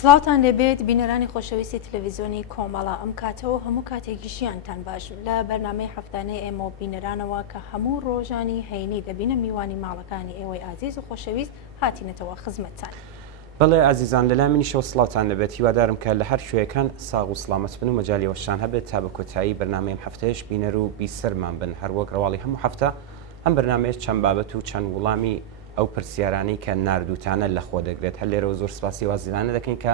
سڵاوتان لێبێت بینەرانی خۆشەویستی تەلەڤیزیۆنی کۆمەڵە ئەم کاتەوە هەموو کاتێکیشیانتان باش لە بەرنامەی هەفتانەی ئێمە بینەرانەوە کە هەموو ڕۆژانی هەینی دەبینە میوانی ماڵەکانی ئێوەی ئازیز و خۆشەویست هاتینەتەوە خزمەتتان. بەڵێ ئازیزان لەلای منیشەوە سڵاوتان لەبێت هیوادارم کە لە هەر شوێیەکان ساغ و سڵامەت بن و مەجالیەوەشان هەبێت تا بە کۆتایی بەرنامەی ئەم هەفتەیەش بینەر و بیسەرمان بن هەر وەک ڕواڵی هەموو هەفتە ئەم بەرنامەیە چەند بابەت و چەند وڵامی ئەو پرسیارانەی کە ناردووتانە لە خۆ دەگرێت هەر لێرەوە زۆر سپاسی وازیزانە دەکەین کە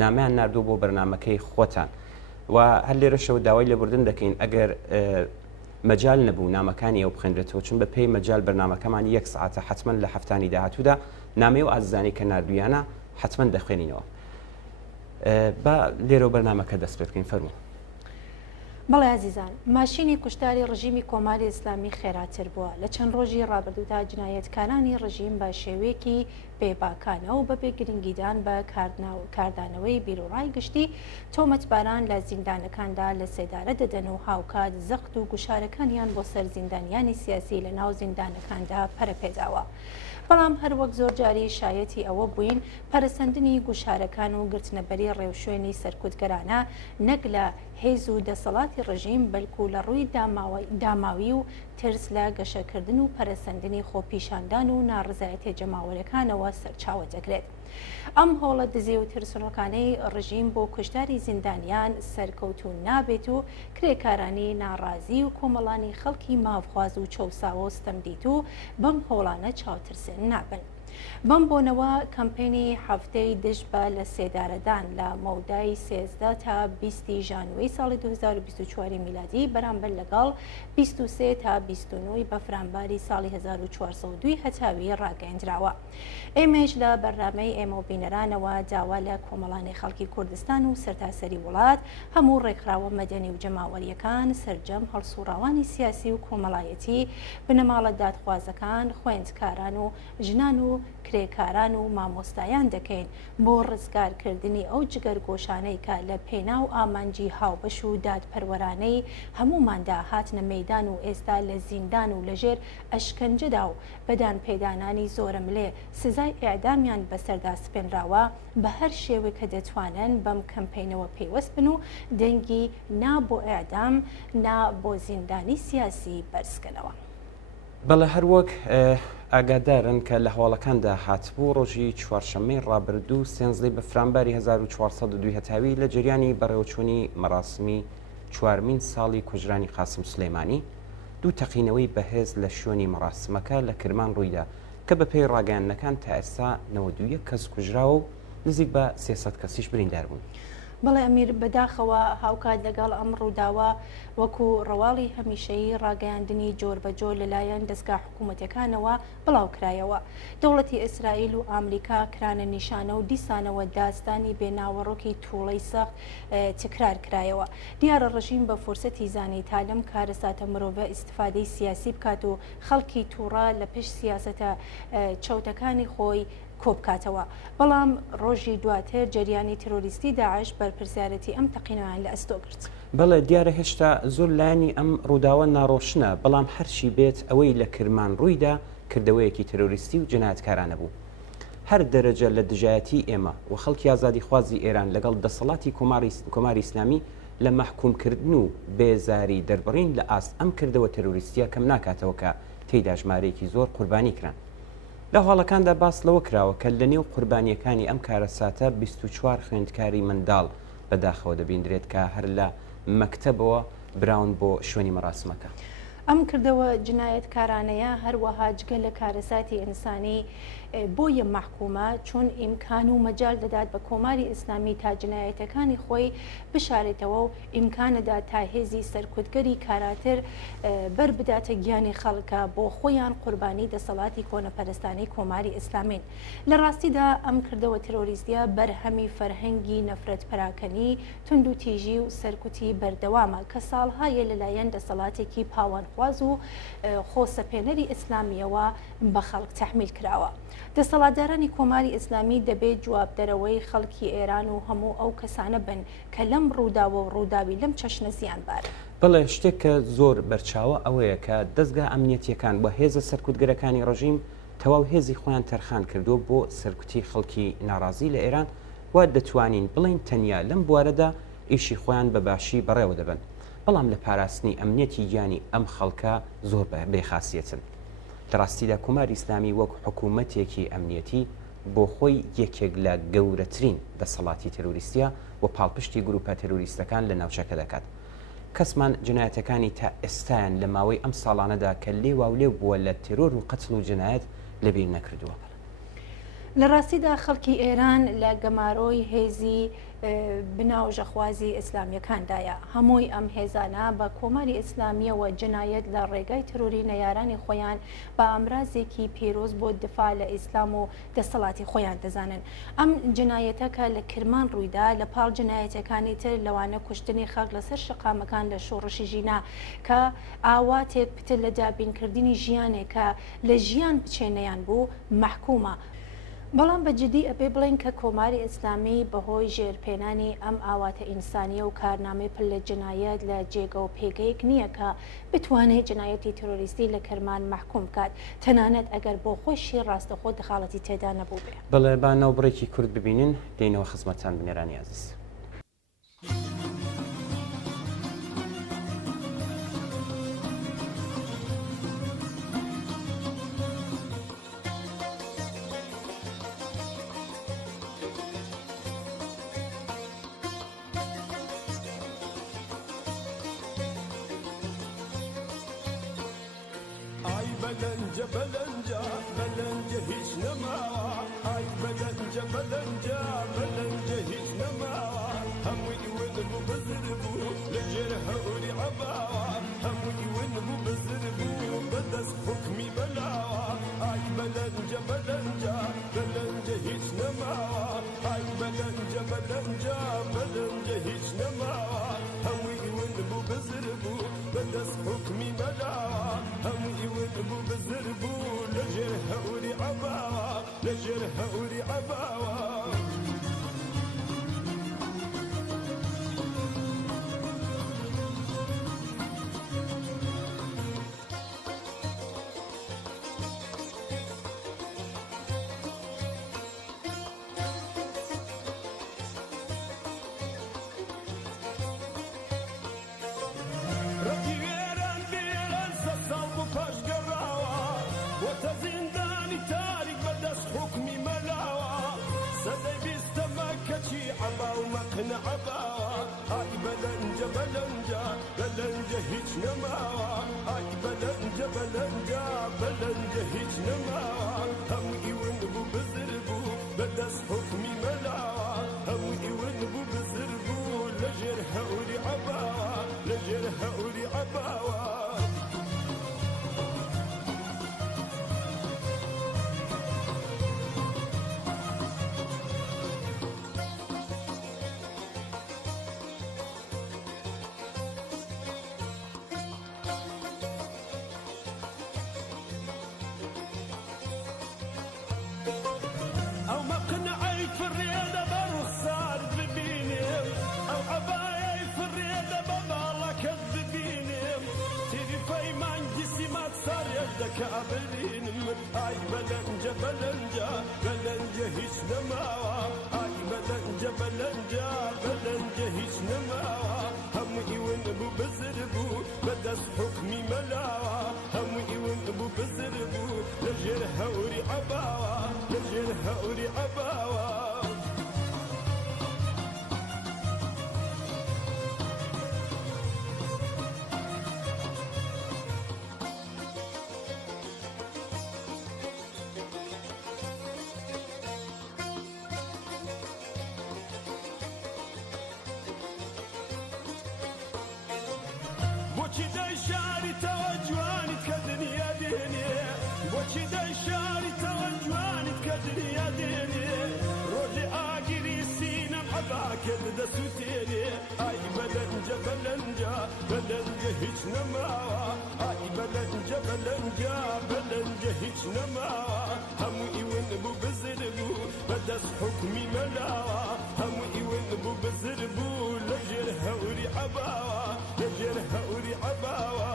نامیان نردوو بۆ بەرنمەکەی خۆتان و هەر لێرەشەوە داوای لێبوردن دەکەین ئەگەر مەجال نەبوو نامەکانی ئەو بخێنرێتەوە چون بە پێی مەجال بەرنمەکەمان 1 ساعتە حتمما لە هەفتانی داهاتوودا نامێ و ئازیزانی کە نردویانە حتمما دەخوێنینەوە. بە لێرە بەرنمەکە دەست پێ بکەین فەرموو. بەڵێ عزیزان، ماشینی کوشتاری ڕژیمی کۆماری ئیسلامی خێراتر بووە لە چەند ڕۆژی ڕابردوودا جنایەتکارانی ڕژیم بە شێوەیەکی بێباکانە و بەبێ گرنگیدان بە کاردانەوەی بیرۆڕای گشتی تۆمەتباران لە زیندانەکاندا لە سێدارە دەدەن و هاوکات زەخت و گوشارەکانیان بۆ سەر زیندانیانی سیاسی لە ناو زیندانەکاندا پەرەپێداوە. بەڵام هەر وەک زۆر جاری شایەتی ئەوە بووین پەرەسەندنی گوشارەکان و گرتنەبەری ڕێوشوێنی سەرکوتگەرانە نەک لە هێز و دەسەڵاتی ڕژیم بەلکو لە ڕووی داماوی و ترس لە گەشەکردن و پەرەسەندنی خۆپیشاندان و ناڕزایەتە جەماوەرەکانەوە سەرچاوە دەگرێت. ئەم هۆڵە دزی و ترسنۆکانەی ڕژیم بۆ کوشتاری زیندانیان سەرکەوتون نابێت و کرێکارانی ناڕازی و کۆمەڵانی خەڵکی مافخواز و چەساوە ستەمدیت و بەم هۆڵانە چاوترسێن نابن. بەم بۆنەوە کەمپینی هەفتەی دژ بە لە سێدارەدان لە مەودای 13 تا 20 ژانواری ساڵی 2024 میلادی بەرامبەر لەگەڵ 23 تا 29 بەفرامباری ساڵی 1402 هەتاوی ڕاگەیەندراوە. ئێمەش لە بەرنامەی ئێمە و بینەرانەوە داوا لە کۆمەڵانی خەڵکی کوردستان و سەرتاسەری وڵات هەموو ڕێکخراوە مەدەنی و جەماوەریەکان سەرجەم هەڵسوڕاوانی سیاسی و کۆمەڵایەتی بنەماڵە دادخوازەکان خوێندکاران و ژنان و کرێکاران و مامۆستایان دەکەین بۆ ڕزگارکردنی ئەو جگەرگۆشانەی کە لە پێناو ئامانجی هاوبەش و دادپەروەرانەی هەموماندا هاتنە مەیدان و ئێستا لە زیندان و لەژێر ئەشکەنجەدا و بەدان پێدانانی زۆرەملێ سزای ئێعدامیان بەسەردا سپێنراوە بە هەر شێوە کە دەتوانن بەم کەمپینەوە پێوەست بن و دەنگی نا بۆ ئێعدام نا بۆ زیندانی سیاسی بەرزکەنەوە. بەڵێ هەر وەک ئاگادارن کە لە هەواڵەکاندا هاتبوو ڕۆژی چوارشەممەی ڕابردوو سێنزدەی بەفرامباری 1402 هەتاوی لە جریانی بەڕێوەچوونی مەراسمی چوارمین ساڵی کوژرانی قاسم سلەیمانی دوو تەقینەوەی بەهێز لە شوێنی مەراسمەکە لە کرمان ڕوویدا کە بە پێی ڕاگەیاندنەکان تا ئێستا 92 کەس کوژراوە و نزیک بە 300 کەسیش بریندار بوون. بەڵێ ئەمیر بەداخەوە هاوکات لەگەڵ ئەم ڕووداوە وەکو ڕەواڵی هەمیشەیی ڕاگەیاندنی جۆر بەجۆر لەلایەن دەستگا حکوومەتەکانەوە بڵاو کرایەوە. دەوڵەتی ئیسرائیل و ئامریکا کرانە نیشانە و دیسانەوە داستانی بێناوەڕۆکی تووڵەی سەخت تکرار کرایەوە. دیارە ڕژیم بە فورسەتی زانی تا لەم کارە ساتە مرۆڤە ئیستفادەی سیاسی بکات و خەڵکی تووڕا لە پشت سیاسەتە چەوتەکانی خۆی کۆبکاتەوە. بەڵام ڕۆژی دواتر جریانی ترۆریستی داعش بەرپرسیارەتی ئەم تەقینەوەیان لە ئەستۆ گرت. بەڵێ دیارە هێشتا زۆر لایانی ئەم ڕووداوە ناڕۆشنە بەڵام هەرچی بێت ئەوەی لە کرمان ڕوویدا کردەوەیەکی ترۆریستی و جنایەتکارانە بوو. هەر دەرەجە لە دژایەتی ئێمە و خەڵکی ئازادی خوازی ئێران لەگەڵ دەسەڵاتی کۆماری ئیسلامی لە مەحکومکردن و بێزاری دەربڕین لە ئاست ئەم کردەوە تەرۆریستیە کەم ناکاتەوە کە تێیدا ژمارەیەکی زۆر قوربانی کران. لە هەواڵەکاندا باس لەوە کراوە کە لە نێو قوربانیەکانی ئەم کارەساتە 24 خوێندکاری منداڵ بەداخەوە دەبیندرێت کە هەر لە مەکتەبەوە براون بۆ شوێنی مەراسمەکە. ئەم کردەوە جنایەتکارانەیە هەروەها جگە لە کارەساتی ئینسانی بۆ یە محکومە چون ئیمکان و مەجال دەدات بە کۆماری ئیسلامی تا جنایەتەکانی خۆی بشارێتەوە و ئیمکانەدا تا هێزی سەرکوتگەری کاراتر بەر بداتە گیانی خەڵکە بۆ خۆیان قوربانی دەسەڵاتی کۆنەپەرستانەی کۆماری ئیسلامین. لە ڕاستیدا ئەم کردەوە ترۆریستیە بەرهەمی فەرهەنگی نەفرەت پەراکەنی تونند و تیژی و سەرکوتی بەردەوامە کە ساڵهایە لەلایەن دەسەڵاتێکی پاوانخواز و خۆسەپێنەری ئیسلامیەوە بە خەڵک تەحمیل کراوە. دەسەڵاتدارانی کۆماری ئیسلامی دەبێت جوابدەرەوەی خەڵکی ئێران و هەموو ئەو کەسانە بن کە لەم ڕووداوە و ڕووداوی لەم چەشنە زیانبارە. بەڵێ شتێک کە زۆر بەرچاوە ئەوەیە کە دەستگا ئەمنیەتیەکان بە هێزە سەرکوتگەرەکانی ڕژیم تەواو هێزی خۆیان تەرخان کردو بۆ سەرکوتی خەڵکی ناڕازی لە ئێران وا دەتوانین بڵین تەنیا لەم بوارەدا ئیشی خۆیان بەباشی بەڕێوە دەبن بەڵام لە پاراستنی ئەمنیەتی گیانی ئەم خەڵکە زۆر بێخاسیەتن لە ڕاستیدا کۆماری ئیسلامی وەک حکوومەتێکی ئەمنیەتی بۆ خۆی یەکێک لە گەورەترین دەسەڵاتی تەروریستیە و پاڵپشتی گروپە تەروریستەکان لە ناوچەکە دەکات کەسمان جنایەتەکانی تا ئێستایان لە ماوەی ئەم ساڵانەدا کە لێوا و لێو بووە لە تیرۆر و قەتڵ و جنایەت لەبیر نەکردووە لە ڕاستیدا خەڵکی ئێران لە گەمارۆی هێزی بناوژەخوازی ئیسلامیەکاندایە هەمووی ئەم هێزانە بە کۆماری ئیسلامیەوە جنایەت لە ڕێگای تروری نەیارانی خۆیان بە ئامرازێکی پیرۆز بۆ دفاع لە ئیسلام و دەسەڵاتی خۆیان دەزانن ئەم جنایەتەکە لە کرمان ڕوویدا لە پاڵ جنایەتەکانی تر لەوانە کوشتنی خەڵک لەسەر شقامەکان لە شۆڕشی ژینا کە ئاواتێک پتر لە دابینکردنی ژیانێکە لە ژیان بچێنەیان بوو محکومە بەڵام بەجددی ئەبێ بڵین کە کۆماری ئیسلامی بەهۆی ژێرپێنانی ئەم ئاواتە ئینسانیە و کارنامەی پل لە جنایەت لە جێگە و پێگەیەک نییە کە بتوانێت جنایەتی تۆرۆریستی لە کەرمان محکوم بکات تەنانەت ئەگەر بۆ خۆشی ڕاستەخۆ دخاڵەتی تێدا نەبوو بێ بەڵێ با ناوبڕێکی کورد ببینین دێنەوە خزمەتان بنێرانی عزیز بلنجة بلنجة بلنجة هيش نماوة اي بلنجة بلنجة بلنجة هيش نماوة همي ونبو بزربو لجرها وري عباوة همي ونبو بزربو بدس حكمي بلاوة اي بلنجة بلنجة بلنجة هيش نماوة اي بلنجة بلنجة بلنجة هيش نماوة همي ونبو بزربو بدس حكمي بلاوة همي ونبو بزربو لجرها وري عباوة لجرها وري عباوة زنداني تارك بدس حكمي ملاوة سدي بيستمكتي عبا ومقنع عباوة اي بلنجة بلنجة بلنجة هيج نماوة اي بلنجة بلنجة بلنجة هيج نماوة همي ونبو بزربو بدس حكمي ملاوة همي ونبو بزربو لجرها ولي عباوة لجرها ولي عباوة كابلين اي بلنجة بلنجة بلنجة هيش نماوة اي بلنجة بلنجة بلنجة هيش نماوة همي ونبو بزربو بدس حكمي ملاوة همي ونبو بزربو لجرها وري عباوة لجرها وري عباوة بوچی دای شاری توجوانی کدنیا دینی بوچی دای شاری توجوانی کدنیا دینی روزی آگری سینم عباکد دسوتینی ای بلنجة بلنجة بلنجة هیچ نماوة ای بلنجة بلنجة بلنجة هیچ نماوة همو ایون بو بزربو بدس حکمی ملاوة همو ایون بو بزربو لجرها وري عباوة لجرها وري عباوة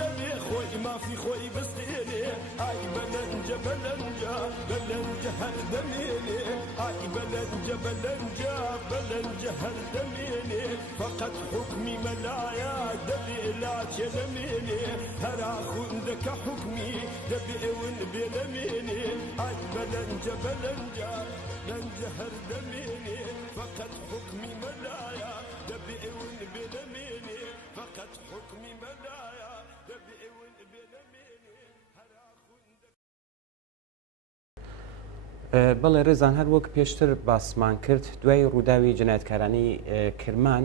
دبي خوي ما في خوي بستيني اي بلنجة بلنجة بلنجة هردميني اي بلنجة بلنجة بلنجة هردميني فقط حكمي ملايا دبي لا تلميني هرا خندك حكمي دبي ونبي لميني اي بلنجة بلنجة بلنجة هردميني فقط حكمي ملايا دبي ونبي لميني فقط حكمي ملايا دبي ونبي لميني هرا خندك بەڵێ ڕێزان هەر وەک پێشتر باسمان کرد دوای ڕووداوی جنایەتکارانی کرمان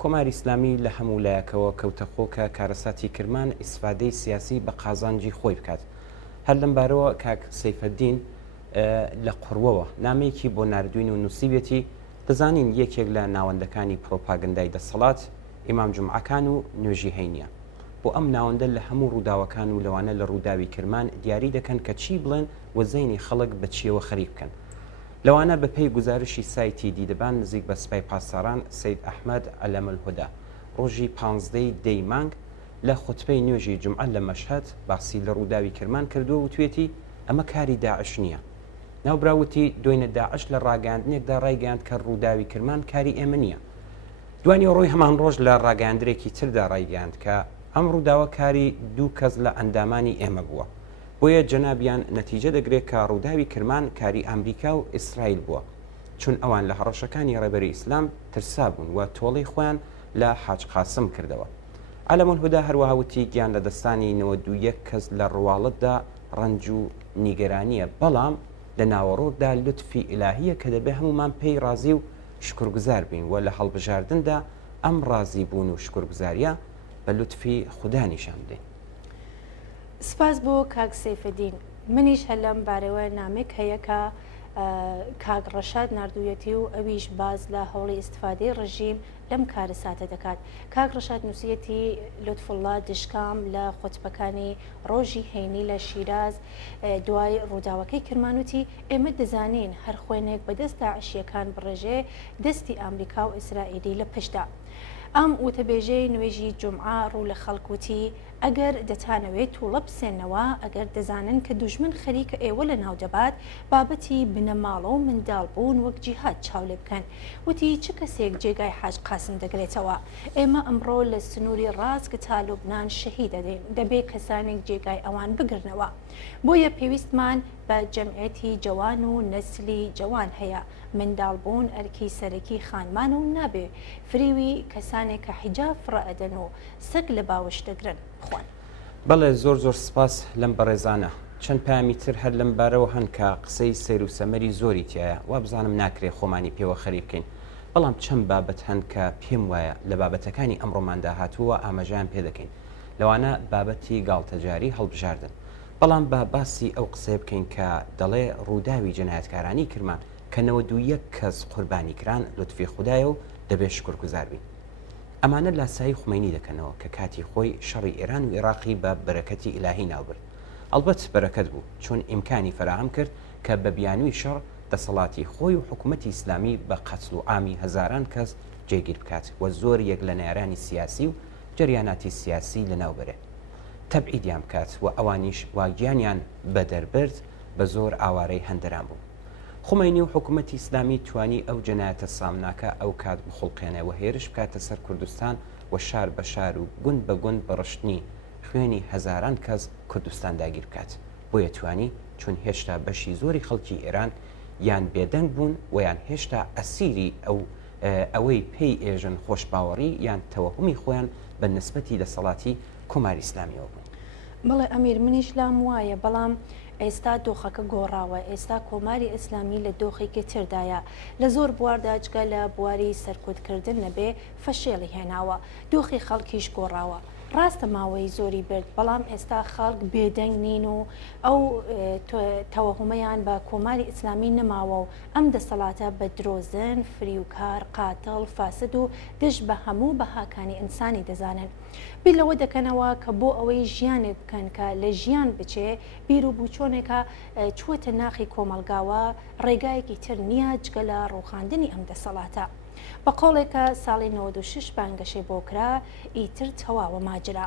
کۆماری ئیسلامی لە هەموو لایەکەوە کەوتەخۆ کە کارەساتی کرمان ئیسفادەی سیاسی بە قازانجی خۆی بکات هەر لەم بارەوە کاک سەیفەدین لە قوڕوەوە نامەیەکی بۆ ناردوین و نووسیبێتی دەزانین یەکێک لە ناوەندەکانی پرۆپاگەندای دەسەڵات ئیمام جومعەکان و نوێژی هەینیە بۆ ئەم ناوەندە لە هەموو ڕووداوەکان و لەوانە لە ڕووداوی کرمان دیاری دەکەن کە چی بڵێن و زەینی خەڵک بە چیەوە خەریک بکەن لەوانە بەپێی گزارشی سایتی دیدەبان نزیک بە سپای پاسەران سید ئەحمەد ئەلەمەلهودا ڕۆژی 15 دەی مانگ لە خوتبەی نوێژی جومعە لە مەشهەد باسی لە ڕووداوی کرمان کردووە و توێتی ئەمە کاری داعش نییە ناوبراوتی دوێنێ داعش لە ڕاگەاندنێکدا ڕایگەاند کە ڕووداوی کرمان کاری ئێمە نییە دوانی ڕۆی هەمان ڕۆژ لە ڕاگەاندرێکی تردا ڕایگەاند کە ئەم ڕووداوە کاری دوو کەس لە ئەندامانی ئێمە بووە بۆیە جەنابیان نەتیجە دەگرێت کە ڕووداوی کرمان کاری ئەمریکا و ئیسرائیل بووە چون ئەوان لە هەڕەشەکانی ڕێبەری ئیسلام ترسا بوون و تۆڵەی خۆیان لە حاج قاسم کردەوە ئەلەمەلهودا هەروەها وتی گیان لە دەستانی 91 کەس لە ڕواڵەتدا ڕەنج و نیگەرانیە بەڵام لە ناوەڕۆکدا لوتفی ئیلاهیە کە دەبێ هەمومان پێی ڕازی و شکرگوزار بین و لە هەڵبژاردندا ئەم ڕازی بوون و شکرگوزاریە بە لوتفی خوددا نیشان بدەین سپاس بۆ کاک سەیفەدین منیش هەر لەم بارەوە نامێک هەیە کە کاک ڕەشاد نردوویەتی و ئەویش باز لە هەوڵی ئیستفادەی ڕژیم لەم کارە ساتە دەکات کاک ڕەشاد نووسیەتی لوتفوڵڵا دشکام لە خوتبەکانی ڕۆژی هەینی لە شیراز دوای ڕووداوەکەی کرمانوتی ئێمە دەزانین هەر خوێنێک بەدەست داعشیەکان بڕێژێ دەستی ئەمریکا و ئیسرائیلی لە پشتدا ئەم وتەبێژەی نوێژی جومعە ڕوو لە خەڵکوتی ئەگەر دەتانەوێت تووڵە بسێنەوە ئەگەر دەزانن کە دوژمن خەریکە ئێوە لە ناو دەبات بابەتی بنەماڵە و منداڵ بوون وەک جیهاد چاولێ بکەن وتی چ کەسێک جێگای حاج قاسم دەگرێتەوە ئێمە ئەمڕۆ لە سنووری ڕاست کە تا لوبنان شەهید دەدەین دەبێت کەسانێک جێگای ئەوان بگرنەوە بۆیە پێویستمان بە جەمعێتی جوان و نەسلی جوان هەیە منداڵ بوون ئەرکی سەرەکی خانمان و نابێ فریوی کەسانێک کە حیجاب فڕەئەدەن و سەگ لە باوەش دەگرن خوان بەڵێ زۆر زۆر سپاس لەم بەڕێزانە چەند پامی تر هەر لەم بارەوە هەن کە قسەی سەیر و سەمەری زۆری تایە وا بزانم ناکرێ خۆمانی پێوە خەریک بکەین بەڵام چەند بابەت هەن کە پێم وایە لە بابەتەکانی ئەمڕۆماندا هاتووە ئاماژیان پێ دەکەین لەوانە بابەتی گاڵتەجاری هەڵبژاردن بەڵام با باسی ئەو قسە بکەین کە دەڵێ ڕووداوی جەنایەتکارانی کرمان کە 91 کەس قوربانی کران لوتفی خوددایە و دەبێت شکرگوزار بین ئەمانە لاسایی خومینی دەکەنەوە کە کاتی خۆی شەڕی ئێران و عێراقی بە بەرەکەتی ئیلاهی ناوبرد ئەلبەت بەرەکەت بوو چون ئیمکانی فراهم کرد کە بە بیانووی شەڕ دەسەڵاتی خۆی و حکوومەتی ئیسلامی بە قەتل و ئامی هەزاران کەس جێگیر بکات و زۆر یەک لە نارانی سیاسی و جریاناتی سیاسی لەناوبەرێ تەبعیدیان بکات و ئەوانیش واگیانیان بەدەربرد بە زۆر ئاوارەی هەندەران بوو خومینی و حکوومەتی ئیسلامی توانی ئەو جەنایەتە سامناکە ئەو کات بخڵقێنەوە هێرش بکاتە سەر کوردستان و شار بە شار و گوند بە گوند بەڕشتنی خوێنی هەزاران کەس کوردستان داگیر بکات بۆیە توانی چون هێشتا بەشی زۆری خەڵکی ئێران یان بێدەنگ بوون و یان هێشتا ئەسیری ئەوەی پێی ئێژن خۆشباوەڕی یان تەوەهمی خۆیان بە نسبەتی دەسەڵاتی کۆماری ئیسلامیەوە بوون بەڵێ ئەمیر منیش لام وایە بەڵام ئێستا دۆخەکە گۆڕاوە ئێستا کۆماری ئیسلامی لە دۆخێکی تردایە لە زۆر بواردە جگە لە بواری سەرکوتکردن نەبێ فەشێڵی هێناوە دۆخی خەڵکیش گۆڕاوە ڕاستە ماوەی زۆری برد بەڵام ئێستا خەڵک بێدەنگ نین و ئەو تەوەهمەیان بە کۆماری ئیسلامی نەماوە و ئەم دەسەڵاتە بە درۆزن فریوکار قاتڵ فاسد و دژ بە هەموو بەهاکانی ئینسانی دەزانن بیر لەوە دەکەنەوە کە بۆ ئەوەی ژیانێک بکەن کە لە ژیان بچێ بیر و بووچۆنێکە چووەتە ناخی کۆمەلگاوە ڕێگایەکی تر نییە جگە لە ڕووخاندنی ئەم دەسەڵاتە بە قۆڵێکە ساڵی 96 بانگەشەی بۆ کرا ئیتر تەواوە ماجرا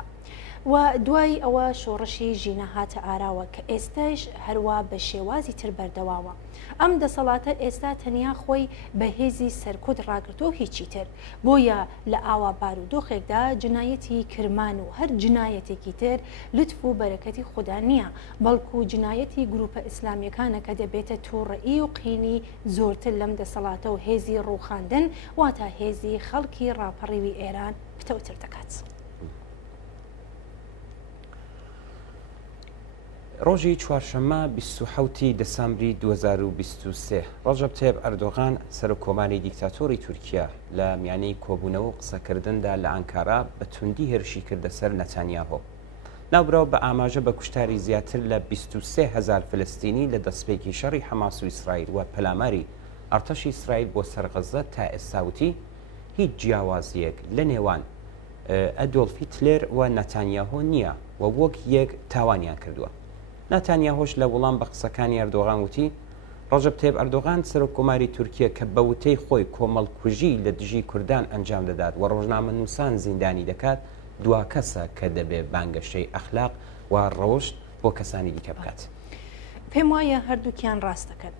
و دوای ئەوە شۆڕشی ژینە هاتە ئاراوە کە ئێستاش هەروە بە شێوازی تر بەردەوامە. ئەم دەسەڵاتە ئێستا تەنیا خۆی بە هێزی سەرکوت ڕاگرتۆ هیچی تر، بۆیە لە ئاوا بارودۆخێکدا جنایەتی کرمان و هەر جنایەتێکی تر لطف و بەرەکەتی خوددا نییە، بەڵکو جنایەتی گروپە ئیسلامیەکانە کە دەبێتە تووڕەئی و قینی زۆرتر لەم دەسەڵاتە و هێزی ڕووخاندن واتە هێزی خەڵکی ڕاپەڕیوی ئێران پتەوتر دەکات. ڕۆژی چوارشەممە 27 دەسامبری 2023 ڕەجەب تایب ئەردۆغان سەرۆکۆماری دیکتاتۆری تورکیا لە میانەی کۆبوونەوە و قسەکردندا لە ئەنکارا بە توندی هێرشی کردە سەر نەتانیاهۆ. ناوبراو بە ئاماژە بە کوشتاری زیاتر لە 23,000 فلستینی لە دەستپێکی شەڕی حەماس و ئیسرائیل و پەلاماری ئەرتەشی ئیسرائیل بۆ سەرغەزە تا ئێستاوتی هیچ جیاوازیەک لە نێوان ئەدۆڵف هیتلێر و نەتانیاهۆ نییە و وەک یەک تاوانیان کردووە. نەتانیاهۆش لە وەڵام بە قسەکانی ئەردۆغان وتی ڕەجەب تایب ئەردۆغان سەرۆکۆماری تورکیا کە بە وتەی خۆی کۆمەڵکوژی لە دژی کوردان ئەنجام دەدات و ڕۆژنامە نووسان زیندانی دەکات دوا کەسە کە دەبێ بانگەشەی ئەخلاق و ڕەوشت بۆ کەسانی دیکە بکات. پێم وایە هەردووکیان ڕاست دەکەن.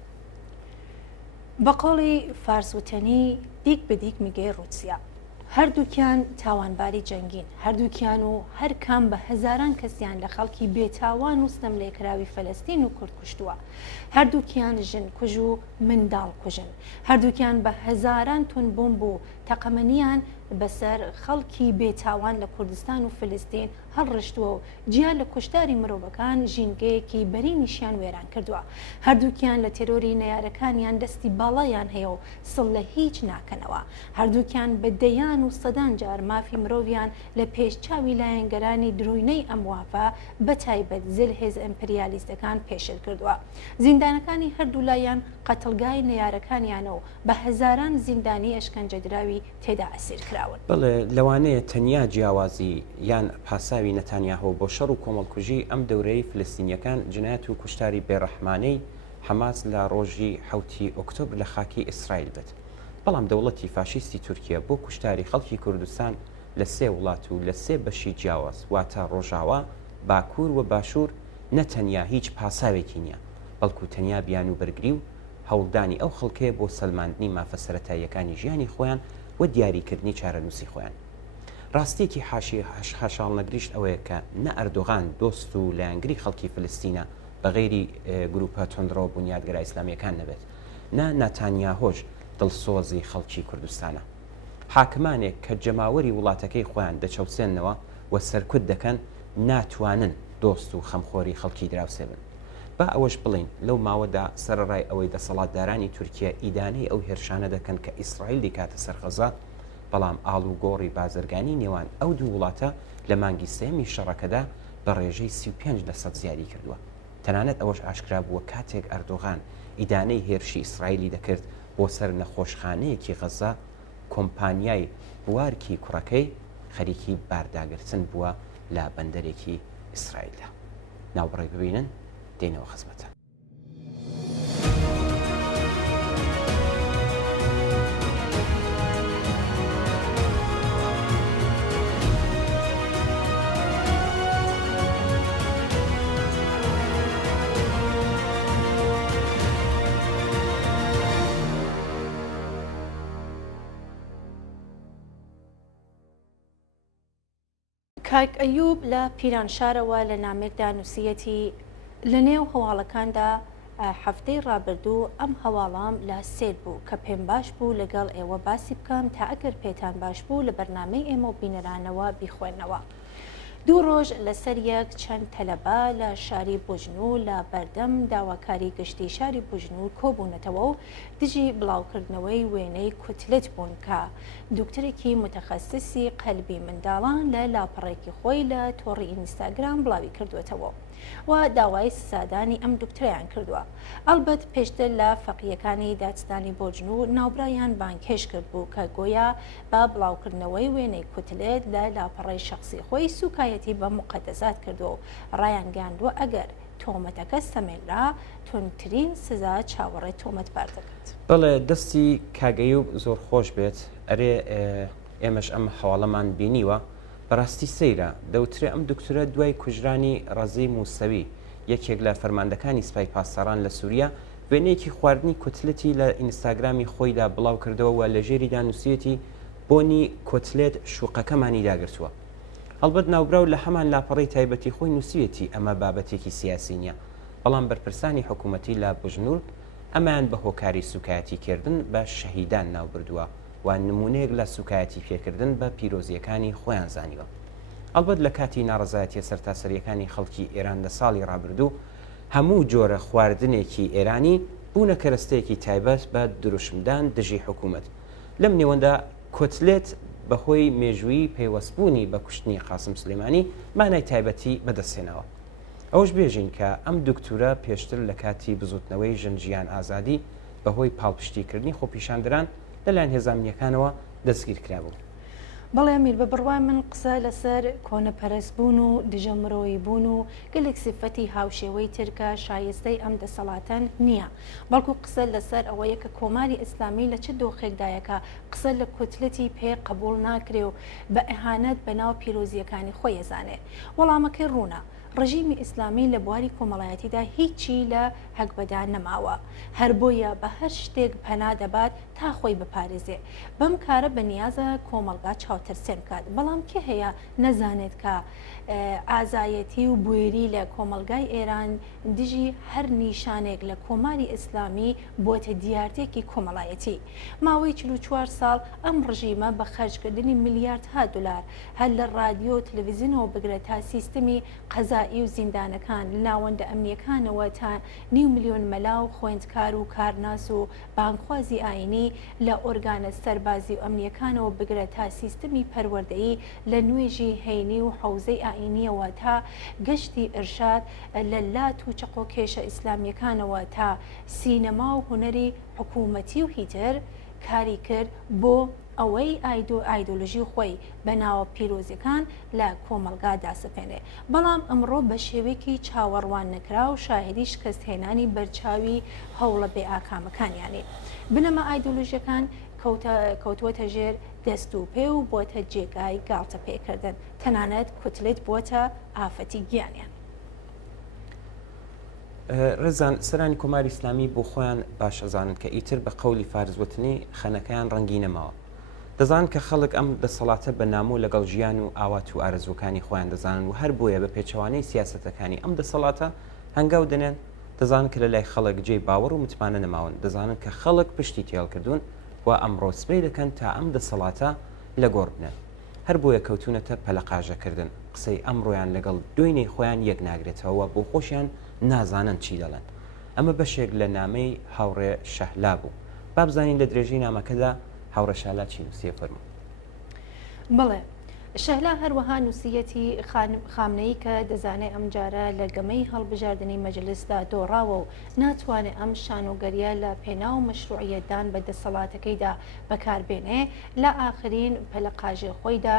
بە قۆڵی فارسوتەنی دیک بدیک میگەی ڕووسیا. هەردووکیان تاوانباری جەنگین، هەردووکیان و هەر کام بە هەزاران کەسیان لە خەڵکی بێتاوان و ستەم لێکراوی فەلەستین و کورد کوشتووە. هەردووکیان ژن کوژ و منداڵ کوژن، هەردووکیان بە هەزاران تون بۆمب و تەقەمەنیان بەسەر خەڵکی بێتاوان لە کوردستان و فلستین هەڵڕشتووە و گیان لە کوشتاری مرۆڤەکان ژینگەیەکی بەرینیشیان وێران کردووە. هەردووکیان لە تێرۆری نەیارەکانیان دەستی باڵایان هەیە و سڵ لە هیچ ناکەنەوە. هەردووکیان بە دەیان و سەدان جار مافی مرۆڤیان لە پێشچاوی لایەنگەرانی دروینەی ئەم وافە بە تایبەت زل هێز ئەمپریالیستەکان پێشل کردووە. زیندانەکانی هەردوو لایەن قەتڵگای نەیارەکانیانە و بە هەزاران زیندانی ئەشکەنجەدراوی تێدا ئەسیر کراون. بڵێ لەوانەیە تەنیا جیاوازی یان پاساوی نەتانیاهۆ بۆ شەڕ و کۆمەڵکوژی ئەم دەورەی فلستینیەکان جنایەت و کوشتاری بێڕەحمانەی حەماس لە ڕۆژی 7 ئۆکتۆبر لە خاکی ئیسرائیل بێت. بەڵام دەوڵەتی فاشیستی تورکیا بۆ کوشتاری خەڵکی کوردستان لە سێ وڵات و لە سێ بەشی جیاواز واتە ڕۆژاوا، باکوور و باشوور نەتەنیا هیچ پاساوێکی نییە، بەڵکو تەنیا بیان و بەرگری و هەوڵدانی ئەو خەڵکەیە بۆ سەلماندنی مافە سەرەتاییەکانی ژیانی خۆیان و دیاریکردنی چارەنووسی خۆیان. ڕاستیەکی حاشاڵ نەگریشت ئەوەیە کە نە ئەردۆغان دۆست و لایەنگری خەڵکی فلستینە بە غەیری گروپە تۆندڕۆ بنیادگەرە ئیسلامیەکان نەبێت، نە نەتانیاهۆش دڵسۆزی خەڵکی کوردستانە. حاکمانێک کە جەماوەری وڵاتەکەی خۆیان دەچەوسێنەوە و سەرکوت دەکەن ناتوانن دۆست و خەمخۆری خەڵکی دراوسێ بن. با ئەوەش بڵین لەو ماوەدا سەرڕای ئەوەی دەسەڵاتدارانی تورکیا ئیدانەی ئەو هێرشانە دەکەن کە ئیسرائیل دیکاتە سەرغەزا، بەڵام ئاڵ و گۆڕی بازرگانی نێوان ئەو دوو وڵاتە لە مانگی سێمی شەڕەکەدا بە ڕێژەی 35% زیادی کردووە. تەنانەت ئەوەش ئاشکرا بووە کاتێک ئەردۆغان ئیدانەی هێرشی ئیسرائیلی دەکرد بۆ سەر نەخۆشخانەیەکی غەزا، کۆمپانیای بوارکی کوڕەکەی خەریکی بارداگرتن بووە لە بەندەرێکی ئیسرائیلدا. ناوبڕێ ببینن دێنەوە خزمەتە. کاک ئەیوب لە پیرانشارەوە لە نامێکدا نووسیەتی لە نێو هەواڵەکاندا هەفتەی ڕابردوو ئەم هەواڵام لا سێر بوو کە پێم باش بوو لەگەڵ ئێوە باسی بکەم تا ئەگەر پێتان باش بوو لە بەرنامەی ئێمە و بینەرانەوە بیخوێنەوە. دوو ڕۆژ لەسەر یەک چەند تەلەبە لە شاری بوژنوو لە بەردەم داواکاری گشتی شاری بوژنوو کۆبوونەتەوە و دژی بڵاوکردنەوەی وێنەی کوتلت بوون کە دوکتەرێکی متەخەسیسی قەلبی منداڵان لە لاپەڕێکی خۆی لە تۆڕی ئینستاگرام بڵاوی کردوێتەوە و داوای سزادانی ئەم دوکتەریان کردووە. ئەلبەت پێشتر لە فەقیەکانی دادستانی بۆجنوو ناوبرایان بانکێش کرد بوو کە گۆیا بە بڵاوکردنەوەی وێنەی کوتلێت لە لاپەڕەی شخصی خۆی سوکایەتی بە مقەدەزات کردووە و ڕایان گاندووە ئەگەر تۆمەتەکە سەمێنرا تونترین سزا چاوەڕێ تۆمەتبار دەکات. بەڵێ دەستی کاگەیوب زۆر خۆش بێت. ئەرێ ئێمەش ئەم هەواڵەمان بینیوە بەڕاستی سەیرە دەوترێ ئەم دکتورە دوای کوژرانی ڕەزی موسەوی یەکێک لە فەرماندەکانی سوپای پاسەران لە سووریا وێنەیەکی خواردنی کوتلەتی لە ئینستاگرامی خۆیدا بڵاو کردەوە و لە ژێریدا نووسێتی بۆنی کۆتلێت شوقەکەمانی داگرتووە. هەڵبەت ناوبراو لە هەمان لاپەڕی تایبەتی خۆی نووسێتی ئەمە بابەتێکی سیاسی نییە، بەڵام بەرپرسانی حکوومەتی لە بژنور ئەمان بە هۆکاری سوکایەتیکردن بە شەهیدان ناوبردووە و نمونەیەک لە سوکایەتی پێکردن بە پیرۆزیەکانی خۆیان زانیوە. هەڵبەت لە کاتی ناڕەزایەتی سەرتاسەریەکانی خەڵکی ئێران لە ساڵی ڕابردوو هەموو جۆرە خواردنێکی ئێرانی بوونە کەرەستەیەکی تایبەت بە دروشمدان دژی حکوومەت. لەم نێوەندا کۆتلێت بەهۆی مێژووی پەیوەستبوونی بە کوشتنی قاسم سلێمانی مانای تایبەتی بەدەستێنەوە. ئەوش بێژین کە ئەم دکتورە پێشتر لە کاتی بزوتنەوەی ژنجیان ئازادی بەهۆی پاڵپشتیکردنی خۆپیشاندران لەلایەن هێزانامنیەکانەوە دەستگیر کرابوو. بەڵێ میر بە بڕوای من قسە لەسەر کۆنەپەرست بوون و دژە مرۆیی بوون و گەلێک سفەتی هاوشێوەی ترکە شایستەی ئەم دەسەڵاتەن نییە، بەڵکو قسە لەسەر ئەوەیە کە کۆماری ئیسلامی لە چ دۆخێکدایەکە قسە لە کوتلەتی پێ قبول ناکرێ و بە ئەهانەت بەناو پیرۆزیەکانی خۆی ێزانێ. وەڵامەکەی ڕوونە ڕژیمی ئیسلامی لە بواری کۆمەڵایەتیدا هیچی لە هەکبەدان نەماوە، هەر بۆیە بە هەر شتێک پەنا دەبات تا خۆی بپارێزێ. بەم کارە بەنیازە کۆمەلگا چاوتەرسێن بکات، بەڵام کێ هەیە نەزانێت کە ئازایەتی و بوێری لە کۆمەلگای ئێران دژی هەر نیشانێک لە کۆماری ئیسلامی بۆتە دیارتێکی کۆمەڵایەتی. ماوەی 44 ساڵ ئەم ڕژیمە بە خەرجکردنی میلیاردها دلار هەر لە رادیۆ تەلەڤیزیۆنەوە بگرێت تا سیستمی قەزایی و زیندانەکان ناوەندە ئەمنیەکانەوە تا 9 ملیۆن مەلا و خوێندکار و کارناس و بانکخوازی ئاینی لە ئۆرگانە سەربازی و ئەمنیەکانەوە بگرێت تا سیستمی پەروەردەیی لە نوێژی هەینی و حوزەی ئاینیەوە تا گەشتی ئرشاد لە لات و چقۆ کێشە ئیسلامیەکانەوە تا سینەما و هونەری حکوومەتی و هیتر کاری کرد بۆ ئەوەی ئایدۆلۆژی خۆی بەناوە پیرۆزیەکان لە کۆمەلگا داسەپێنێ. بەڵام ئەمڕۆ بە شێوەیەکی چاوەڕوان نەکرا و شاهدی شکستهێنانی بەرچاوی هەوڵە بێ ئاکامەکانیانێ. بنەما ئایدۆلۆژیەکان کەوتووەتە ژێر دەست و پێ و بۆتە جێگای گاڵتە پێکردن، تەنانەت کوتلێت بۆتە ئافەتی گیانیان. ڕێزان سەرانی کۆماری ئیسلامی بۆ خۆیان باشەزانن کە ئیتر بە قەولی فارزوتنی خەنەکەیان ڕەنگی نەماوە. دەزانن کە خەڵک ئەم دەسەڵاتە بە نامۆ لەگەڵ ژیان و ئاوات و ئارەزوەکانی خۆیان دەزانن و هەر بۆیە بە پێچەوانەی سیاسەتەکانی ئەم دەسەڵاتە هەنگاو دەنێن. دەزانن کە لە لای خەڵک جێی باوەڕ و متمانە نەماون، دەزانن کە خەڵک پشتی تێڵکردوون و ئەمڕۆ سبەی دەکەن تا ئەم دەسەڵاتە لە گۆڕ بنێن. هەر بۆیە کەوتونەتە پەلەقاژەکردن، قسەی ئەمڕۆیان لەگەڵ دوێنەی خۆیان یەک ناگرێتەوە بۆ خۆشیان نازانن چی دەڵێن. ئەمە بەشێک لە نامەی هاوڕێ شەهلا بوو. با بزانین لە درێژەی نامەکەدا هاوڕێ شەهلا چی نووسیە فەرموو. بڵێ شەهلا هەروەها نووسیەتی خامنەی کە دەزانێت ئەم جارە لە گەمەی هەڵبژاردننی مەجلسدا دۆڕاوە و ناتوانێت ئەم شانۆگەریە لە پێناو مەشروعیەتدان بە دەسەڵاتەکەیدا بەکاربێنێ. لە ئاخرین پەلەقاژی خۆیدا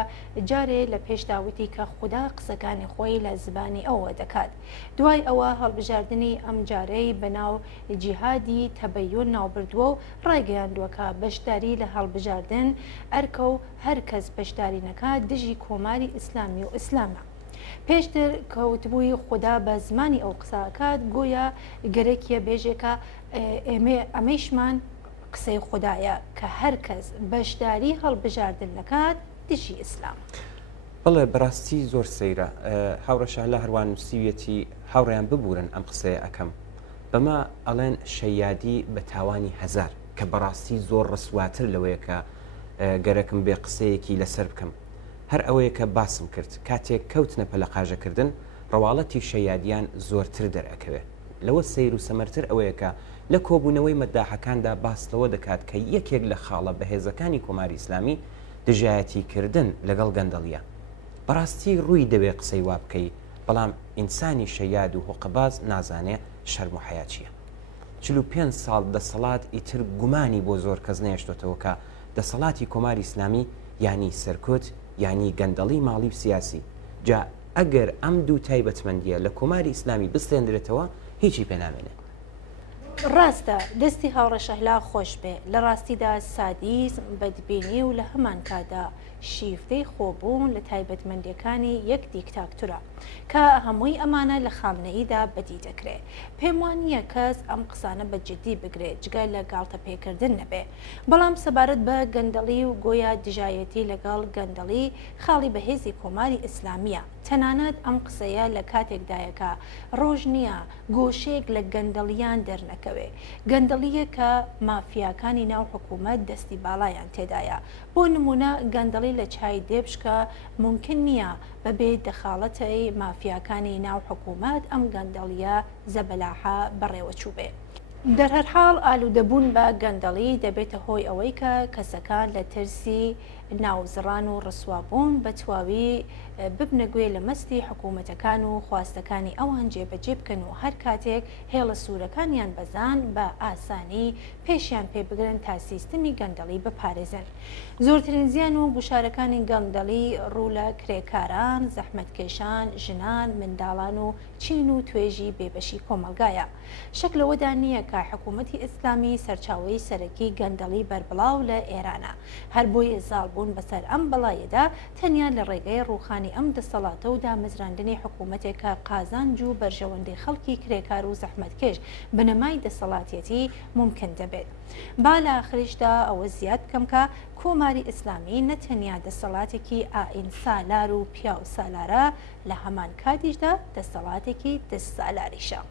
جارێ لە پێشداوتی کە خوددا قسەکانی خۆی لە زبانی ئەوە دەکات. دوای ئەوە هەڵبژاردننی ئەم جارەی بەناو جیهادی تەبەیۆن ناوبردووە و ڕایگەیاندووەکە بەشداری لە هەڵبژاردن ئەرکە و هەر کەس بەشداری نەکات دژی کۆماری ئیسلامی و ئیسلامە. پێشتر کەوتبووی خوددا بە زمانی ئەو قساکات گۆیا گەرەکیە بێژێکە ئەمەیشمان قسەی خوددایە کە هەر کەس بەشداری هەڵبژاردن نەکات دژی ئیسلام. بەڵێ بەڕاستی زۆر سەیرە. هاوڕە شەهلا هەروان نووسیویەتی هاوڕێیان ببورن ئەم قسەیە ئەەکەم بەمە ئەڵێن شەیادی بە تاوانی هەزار کە بەڕاستی زۆر ڕسواتر لەوەیە کە گەرەکم بێ قسەیەکی لەسەر بکەم. هەر ئەوەیە کە باسم کرد کاتێک کەوتنە پەلەقاژەکردن ڕەواڵەتی شەیادیان زۆرتر دەرەکەوێت. لەوە سەیر و سەمەرتر ئەوەیە کە لە کۆبوونەوەی مەداحەکاندا باسلەوە دەکات کە یەکێک لە خاڵە بەهێزەکانی کۆماری ئیسلامی دژایەتیکردن لەگەڵ گەندەڵیە. بەڕاستی ڕووی دەوێت قسەی وا بکەی، بەڵام ئینسانی شەیاد و هۆقەباز نازانێ شەرم و حەیا چییە. 45 ساڵ دەسەڵات ئیتر گومانی بۆ زۆر کەس نێشتۆتەوە کە دەسەڵاتی کۆماری ئیسلامی یانی سەرکوت یانی گەندەڵی ماڵی و سیاسی. جا ئەگەر ئەم دوو تایبەتمەندیە لە کۆماری ئیسلامی بستێنرێتەوە هیچی پێنامێنێ. ڕاستە دەستی هاوڕەشەهلا خۆش بێ لە ڕاستیدا سادیسم بەدبینی و لە هەمان کادا شیفتەی خۆبوون لە تایبەتمەندیەکانی یەک دیکتاتورە کە هەمووی ئەمانە لە خامنەئیدا بەدی دەکرێت پێم وانییە کەس ئەم قسانە بە جددی بگرێت جگای لە گاڵتە پێکردن نەبێ بەڵام سەبارەت بە گەندەڵی و گۆیا دژایەتی لەگەڵ گەندەڵی خاڵی بەهێزی کۆماری ئیسلامیە تەنانەت ئەم قسەیە لە کاتێکدایەکە ڕۆژ نییە گۆشێک لە گەندەڵیان دەرنەکەوێ گەندەڵیە کە مافیاکانی ناو حکوومەت دەستی باڵایان تێدایە بۆ نمونە گەندەڵی لە چای دێبشکە ممکن نییە بەبێ دەخاڵەتەی مافیاکانی ناو حکوومەت ئەم گەندەڵیە زەبەلاحە بەڕێوەچوو بێ دەرهەرحاڵ ئالوودەبوون بە گەندەڵی دەبێتە هۆی ئەوەی کە کەسەکان لە ترسی ناوزڕان و ڕسوابوون بە تواوی ببنەگوێ لە مەستی حکوومەتەکان و خواستەکانی ئەوان جێبەجێ بکەن و هەر کاتێک هێڵە سوورەکانیان بەزان بە ئاسانی پێشیان پێبگرن تا سیستمی گەندەڵی بپارێزن زۆرترین زیان و گوشارەکانی گەندەڵی ڕوو لە کرێکاران زەحمەتکێشان ژنان منداڵان و چین و توێژی بێبەشی کۆمەلگایە شەک لەوەدا نییە کە حکوومەتی ئیسلامی سەرچاوەی سەرەکی گەندەڵی بەربڵاو لە ئێرانە هەر بۆیە زاڵبوون بەسەر ئەم بەڵایەدا تەنیا لە ڕێگەی ڕووخانی ئەم دەسەڵاتە و دامەزراندنی حکوومەتێکە قازانج و بەرژەوەندەی خەڵکی کرێکار و زەحمەتکێش بنەمای دەسەڵاتێتی ممکن دەبێت با لە ئاخریشدا ئەوە زیاد بکەم کە کۆماری ئیسلامی نەتەنیا دەسەڵاتێکی ئائین سالار و پیا و سالارە لە هەمان کاتیشدا دەسەڵاتێکی دەست سالاریشە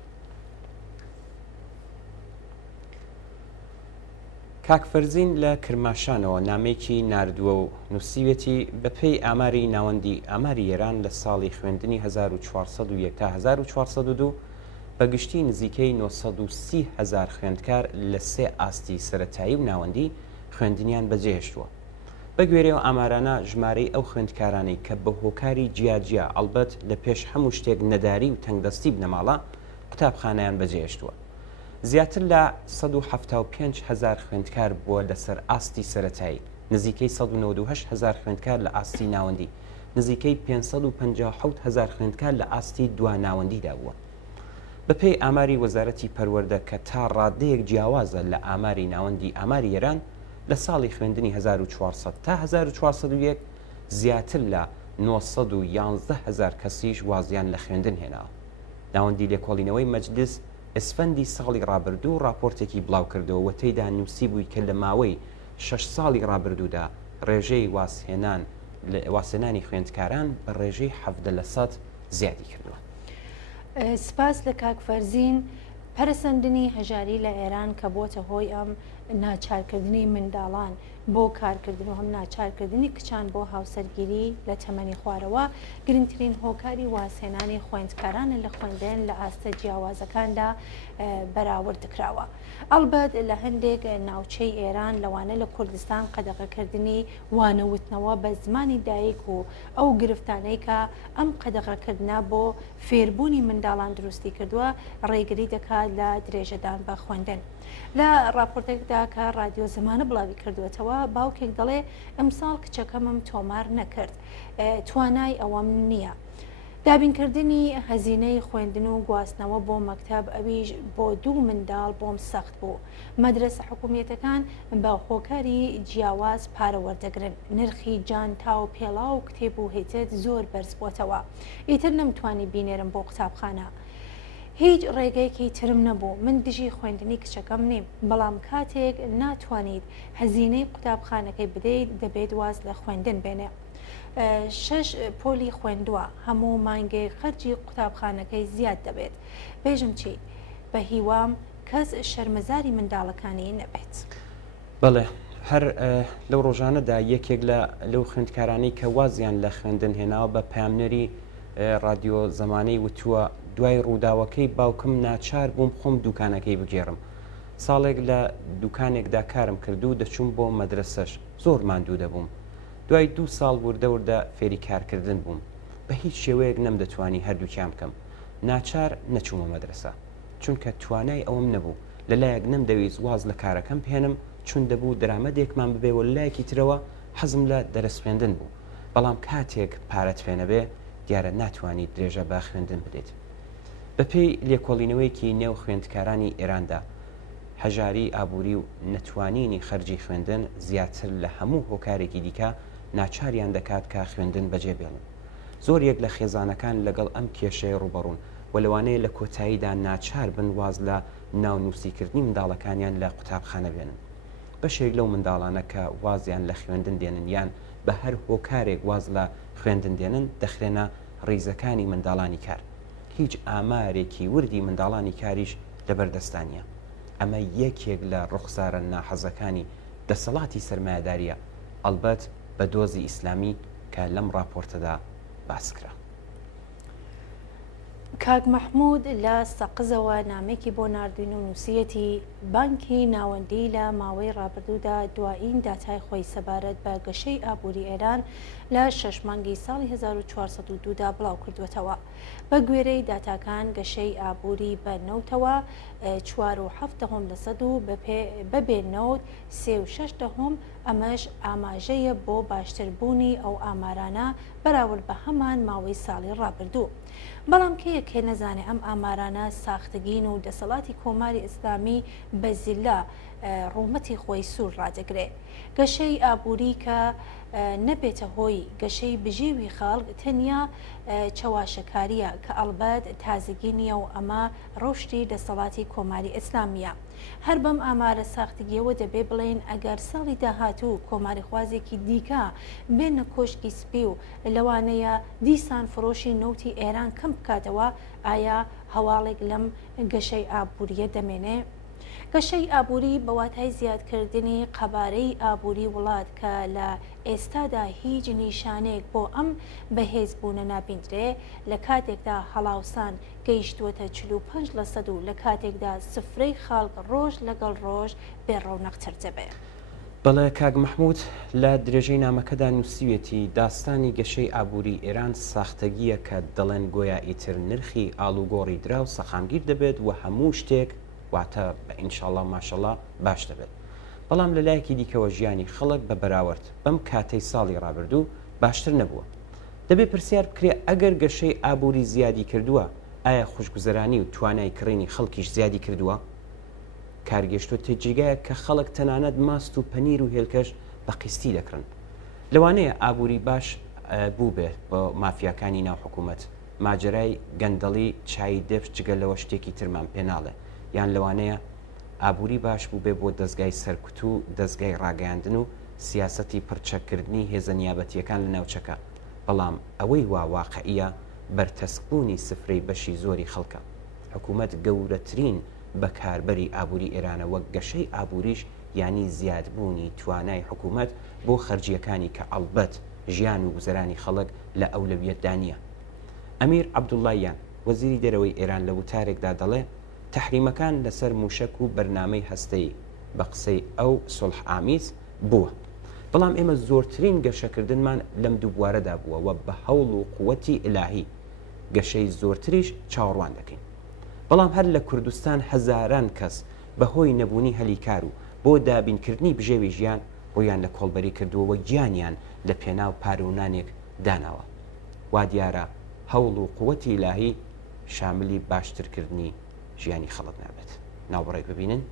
کاکفەرزین لە کرماشانەوە نامێکی ناردووە و نووسیوێتی بەپێی ئاماری ناوەندی ئاماری ئێران لە ساڵی خوێندنی 1401 تا 1402 بەگشتی نزیکەی 930,000 خوێندکار لە سێ ئاستی سەرەتایی و ناوەندی خوێندنیان بەجێهێشتووە بەگوێرەوە ئامارانە ژمارەی ئەو خوێندکارانەی کە بە هۆکاری جیاجیا ئەڵبەت لە پێش هەموو شتێک نەداری و تەنگدەستی بنەماڵە قوتابخانەیان بەجێهێشتووە زیاتر لە 175,000 خوێندکار بووە لەسەر ئاستی سەرەتایی نزیکەی 198,000 خوێندکار لە ئاستی ناوەندی نزیکەی 557,000 خوێندکار لە ئاستی دواناوەندیدا بووە بەپێی ئاماری وەزارەتی پەروەردە کە تا ڕادەیەک جیاوازە لە ئاماری ناوەندی ئاماری ئێران لە ساڵی خوێندنی 1400 تا 1401 زیاتر لە 911,000 کەسیش وازیان لە خوێندن هێناوە ناوەندی لێکۆڵینەوەی مەجلیس ئەسفەندی ساڵی ڕابردوو راپۆرتێکی بڵاو کردەوە و تێیدا نووسی بووی کە لە ماوەی 6 ساڵی ڕابردوودا ڕێژەی واسێنانی خوێندکاران بە ڕێژەی 17% زیادی کردووە سپاس لە کاکفەرزین پەرسەندنی هەژاری لە ئێران کە بۆتە هۆی ئەم ناچارکردنی منداڵان بۆ کارکردن و هەم ناچارکردنی کچان بۆ هاوسەرگیری لە تەمەنی خوارەوە گرنگترین هۆکاری واسێنانی خوێندکارانە لە خوێندن لە ئاستە جیاوازەکاندا بەراورد کراوە ئەڵبەت لە هەندێک ناوچەی ئێران لەوانە لە کوردستان قەدەغەکردنی وانەوتنەوە بە زمانی دایک و ئەو گرفتانەی کە ئەم قەدەغەکردنا بۆ فێربوونی منداڵان دروستی کردووە ڕێگری دەکات لە درێژەدان بە خوێندن لە راپۆرتێکدا کە رادیۆ زمانە بڵاوی کردوێتەوە باوکێک دەڵێ ئەمساڵ کچەکەمم تۆمار نەکرد توانای ئەوەم نییە دابینکردنی هەزینەی خوێندن و گواستنەوە بۆ مەکتەب ئەویش بۆ دوو منداڵ بۆم سەخت بوو مەدرسە حکوومیەتەکان بە هۆکاری جیاواز پارە وەردەگرن نرخی جانتا و پێڵا و کتێب و هێتت زۆر بەرز بۆتەوە ئیتر نەمتوانی بینێرم بۆ قوتابخانە هیچ ڕێگەیەکی ترم نەبوو من دژی خوێندنی کچەکەم نیم بەڵام کاتێک ناتوانیت هەزینەی قوتابخانەکەی بدەیت دەبێت واز لە خوێندن بێنێ 6 پۆلی خوێندووە هەموو مانگەی خەرجی قوتابخانەکەی زیاد دەبێت بێژم چی بە هیوام کەس شەرمەزاری منداڵەکانی نەبێت بەڵێ هەر لەو ڕۆژانەدا یەکێک لەو خوێندکارانی کە وازیان لە خوێندن هێناوە بە پامنەری رادیۆ زمانەی وتووە دوای ڕووداوەکەی باوکم ناچار بووم خۆم دوکانەکەی بگێڕم ساڵێک لە دوکانێکدا کارم کرد و دەچوم بۆ مەدرسەش زۆر ماندوو دەبووم دوای 2 ساڵ وردەوردە فێری کارکردن بووم بە هیچ شێوەیەک نەمدەتوانی هەردووکیان بکەم ناچار نەچوومە مەدرسە چونکە توانای ئەوم نەبوو لەلایەک نەمدەویست واز لە کارەکەم پێێنم چون دەبوو دەرامەدێکمان ببێەوە لایەکی ترەوە حەزم لە دەرس خوێندن بوو بەڵام کاتێک پارەت فێنە بێ دیارە ناتوانیت درێژە با خوێندن بدەیت بەپێی لێکۆڵینەوەیکی نێو خوێندکارانی ئێراندا هەژاری ئابووری و نەتوانینی خەرجی خوێندن زیاتر لە هەموو هۆکارێکی دیکە ناچاریان دەکات کە خوێندن بەجێبێڵن. زۆر یەک لە خێزانەکان لەگەڵ ئەم کێشەیە ڕوبەڕوون و لەوانەیە لە کۆتاییدا ناچار بن واز لە ناونووسیکردنی منداڵەکانیان لە قوتابخانە بێنن. بەشێک لەو منداڵانە کە وازیان لە خوێندن دێنن یان بە هەر هۆکارێک واز لە خوێندن دێنن دەخرێنە ڕیزەکانی منداڵانی کار. هیچ ئامارێکی وردی منداڵانی کاریش لەبەردەستانیە. ئەمە یەکێک لە ڕوخسارە ناحەزەکانی دەسەڵاتی سەرمایه‌داریە، ئەلبەت بە دۆزی ئیسلامی کە لەم راپۆرتەدا باسکرا. کاک مەحموود لە سەقزەوە نامێکی بۆ ناردوین و نووسیەتی بانکی ناوەندی لە ماوەی ڕابردوودا دوایین داتای خۆی سەبارەت بە گەشەی ئابووری ئێران لە 6 مانگی ساڵی 1402دا بڵاو کردوێتەوە. بە گوێرەی داتاکان گەشەی ئابووری بە نەوتەوە 4.7% و بەبێ نەوت 3.6 ئەمەش ئاماژەیە بۆ باشتربوونی ئەو ئامارانە بەراورد بە هەمان ماوەی ساڵی ڕابردوو. بەڵام کەیەکێ نەزانێ ئەم ئامارانە ساختگین و دەسەڵاتی کۆماری ئیسلامی بە زیلا ڕوومەتی خۆی سوور ڕادەگرێ. گەشەی ئابووری کە نەبێتە هۆی گەشەی بژێوی خەڵک تەنیا چەواشەکاریە کە ئەڵبەت تازگی نییە و ئەمە ڕۆشتی دەسەڵاتی کۆماری ئیسلامیە. هەر بەم ئامارە ساختگیەوە دەبێ بڵێن ئەگەر ساڵی داهاتوو کۆماری خوازێکی دیکە بێنە کۆشکی سپی و لەوانەیە دیسان فرۆشی نەوتی ئێران کەم بکاتەوە، ئایا هەواڵێک لەم گەشەی ئابووریە دەمێنێ؟ گەشەی ئابووری بەواتای زیادکردنی قەبارەی ئابووری وڵات کە لە ئێستادا هیچ نیشانەیەک بۆ ئەم بەهێزبوونە نابیندرێ، لە کاتێکدا هەڵاوسان گەیشتووەتە 45% و لە کاتێکدا سفرەی خەڵک ڕۆژ لەگەڵ ڕۆژ بێڕەونەقتر دەبێ. بەڵێ کاک مەحموود لە درێژەی نامەکەدا نووسیوێتی داستانی گەشەی ئابووری ئێران ساختەگیە کە دەڵێن گۆیا ئیتر نرخی ئاڵوگۆڕی درا و سەخامگیر دەبێت و هەموو شتێک واتە بە ئینشاءڵڵا ماشەڵڵا باش دەبێت. بەڵام لە لایەکی دیکەوە ژیانی خەڵک بە بەراورد بەم کاتەی ساڵی ڕابردوو باشتر نەبووە. دەبێت پرسیار بکرێ ئەگەر گەشەی ئابووری زیادی کردووە ئایا خوشگوزەرانی و توانای کڕینی خەڵکیش زیادی کردووە؟ کارگەشتۆ تێجێگایە کە خەڵک تەنانەت ماست و پەنیر و هێلکەش بە قیستی دەکڕن. لەوانەیە ئابووری باش بوو بێت بۆ مافیاکانی ناو حکوومەت، ماجرای گەندەڵی چای دەفت جگە لەوە شتێکی ترمان پێناڵێ، یان لەوانەیە ئابووری باش بوو بێ بۆ دەستگای سەرکوت و دەستگای ڕاگەاندن و سیاسەتی پرچەکردنی هێزە نیابەتیەکان لە ناوچەکە. بەڵام ئەوەی وا واقعیە بەرتەسبوونی سفرەی بەشی زۆری خەڵکە. حکوومەت گەورەترین بەکاربەری ئابووری ئێرانە وەک گەشەی ئابووریش ینی زیادبوونی توانای حکوومەت بۆ خەرجیەکانی کە ئەڵبەت ژیان و گوزەرانی خەڵک لە ئەولەویەتدا نییە. ئەمیر عەبدوڵڵاییان وەزیری دەرەوەی ئێران لە وتارێکدا دەڵێ تەحریمەکان لەسەر موشک و بەرنامەی هەستەی بە قسەی ئەو سڵح ئامیز بووە. بەڵام ئێمە زۆرترین گەشەکردنمان لەم دوو بوارەدا بووە و بە هەوڵ و قووەتی ئیلاهی گەشەی زۆرتریش چاوەڕوان دەکەین. بەڵام هەر لە کوردستان هەزاران کەس بەهۆی نەبوونی هەلیکار و بۆ دابینکردنی بژێوی ژیان ڕویان لە کۆڵبەری کردووە گیانیان لە پێناو پارونانێک داناوە. وا دیارە هەوڵ و قووەتی ئیلاهی شاملی باشترکردنی ژیانی خەڵک نابێت. ناوبڕێک ببینن.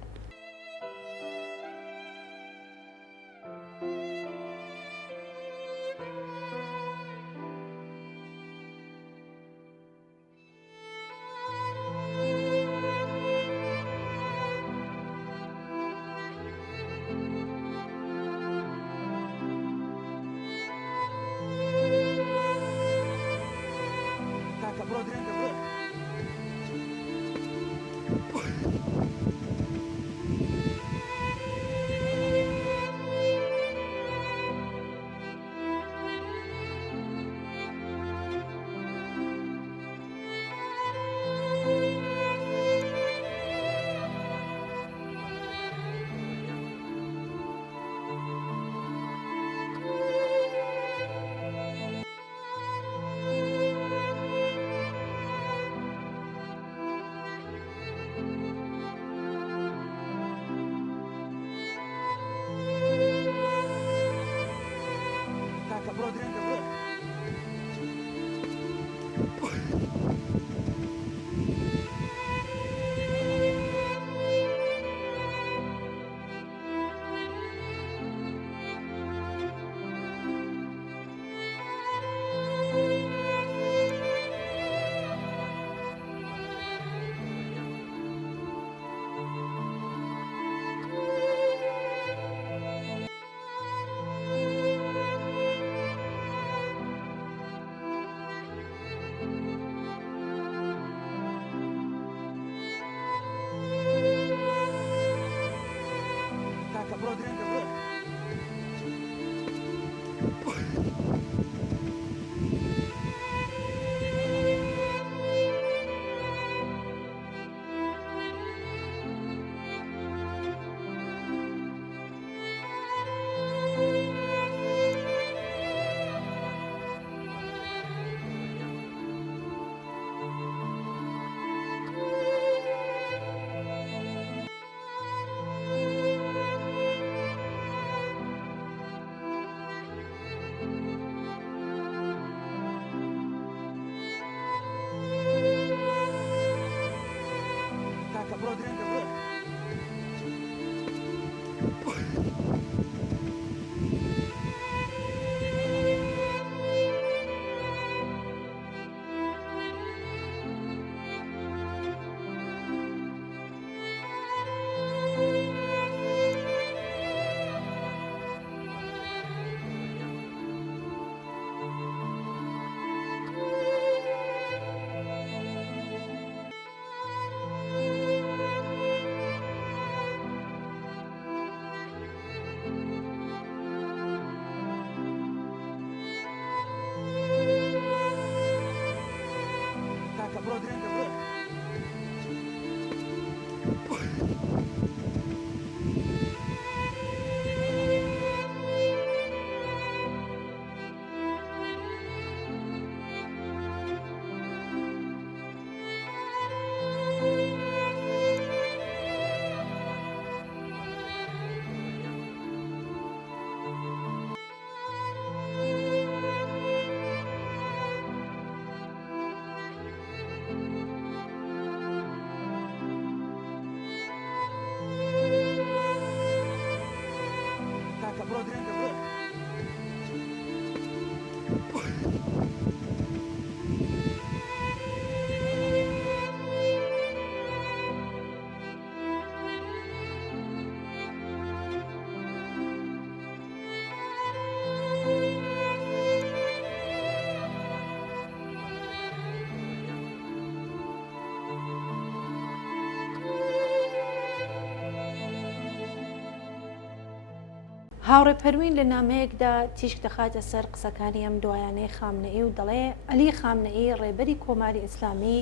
هاوڕێ پەروین لە نامەیەکدا تیشک دەخاتە سەر قسەکانی ئەم دوایانەی خامنەئی و دەڵێ ئەلی خامنەئی ڕێبەری کۆماری ئیسلامی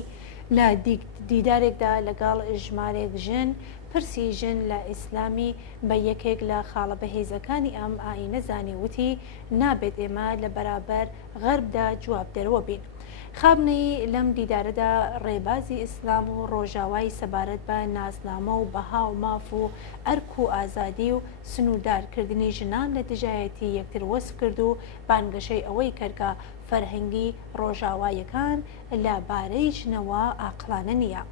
لە دیدارێکدا لەگەڵ ژمارێک ژن پرسی ژن لە ئیسلامی بە یەکێک لە خاڵە بەهێزەکانی ئەم ئاینە زانی وتی نابێت ئێمە لە بەرابەر غەربدا جواب دەرەوە بین. خامنەئی لەم دیدارەدا ڕێبازی ئیسلام و ڕۆژاوای سەبارەت بە ناسنامە و بەها و ماف و ئەرک و ئازادی و سنووردارکردنی ژنان لە دژایەتی یەکتر وەسف کرد و بانگەشەی ئەوەی کردکە فەرهەنگی ڕۆژاوایەکان لە بارەی ژنەوە ئاقلانە نییە.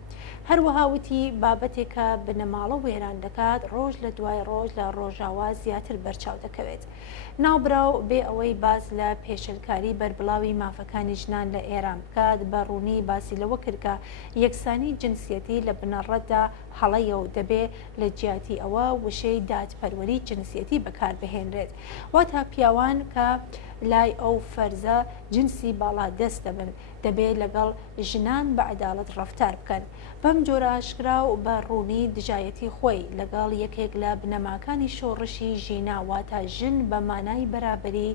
هەروەها وتی بابەتێکە بنەماڵە وێران دەکات ڕۆژ لە دوای ڕۆژ لە ڕۆژاوا زیاتر بەرچاو دەکەوێت. ناوبراو بێ ئەوەی باز لە پێشلکاری بەربڵاوی مافەکانی ژنان لە ئێران بکات بەڕوونی باسی لەوە کردکە یەکسانی جنسیەتی لە بنەڕەتدا هەڵەیە و دەبێ لە جیاتی ئەوە وشەی دادپەروەری جنسیەتی بەکاربهێنرێت. واتا پیاوان کە لای ئەو فەرزە جنسی باڵا دەست دەبن دەبێت لەگەڵ ژنان بە عەداڵەت ڕەفتار بکەن. بەم جۆرە ئاشکرا و بە ڕوونی دژایەتی خۆی لەگەڵ یەکێک لە بنەماکانی شۆڕشی ژینا واتە ژن بە مانای بەرابەری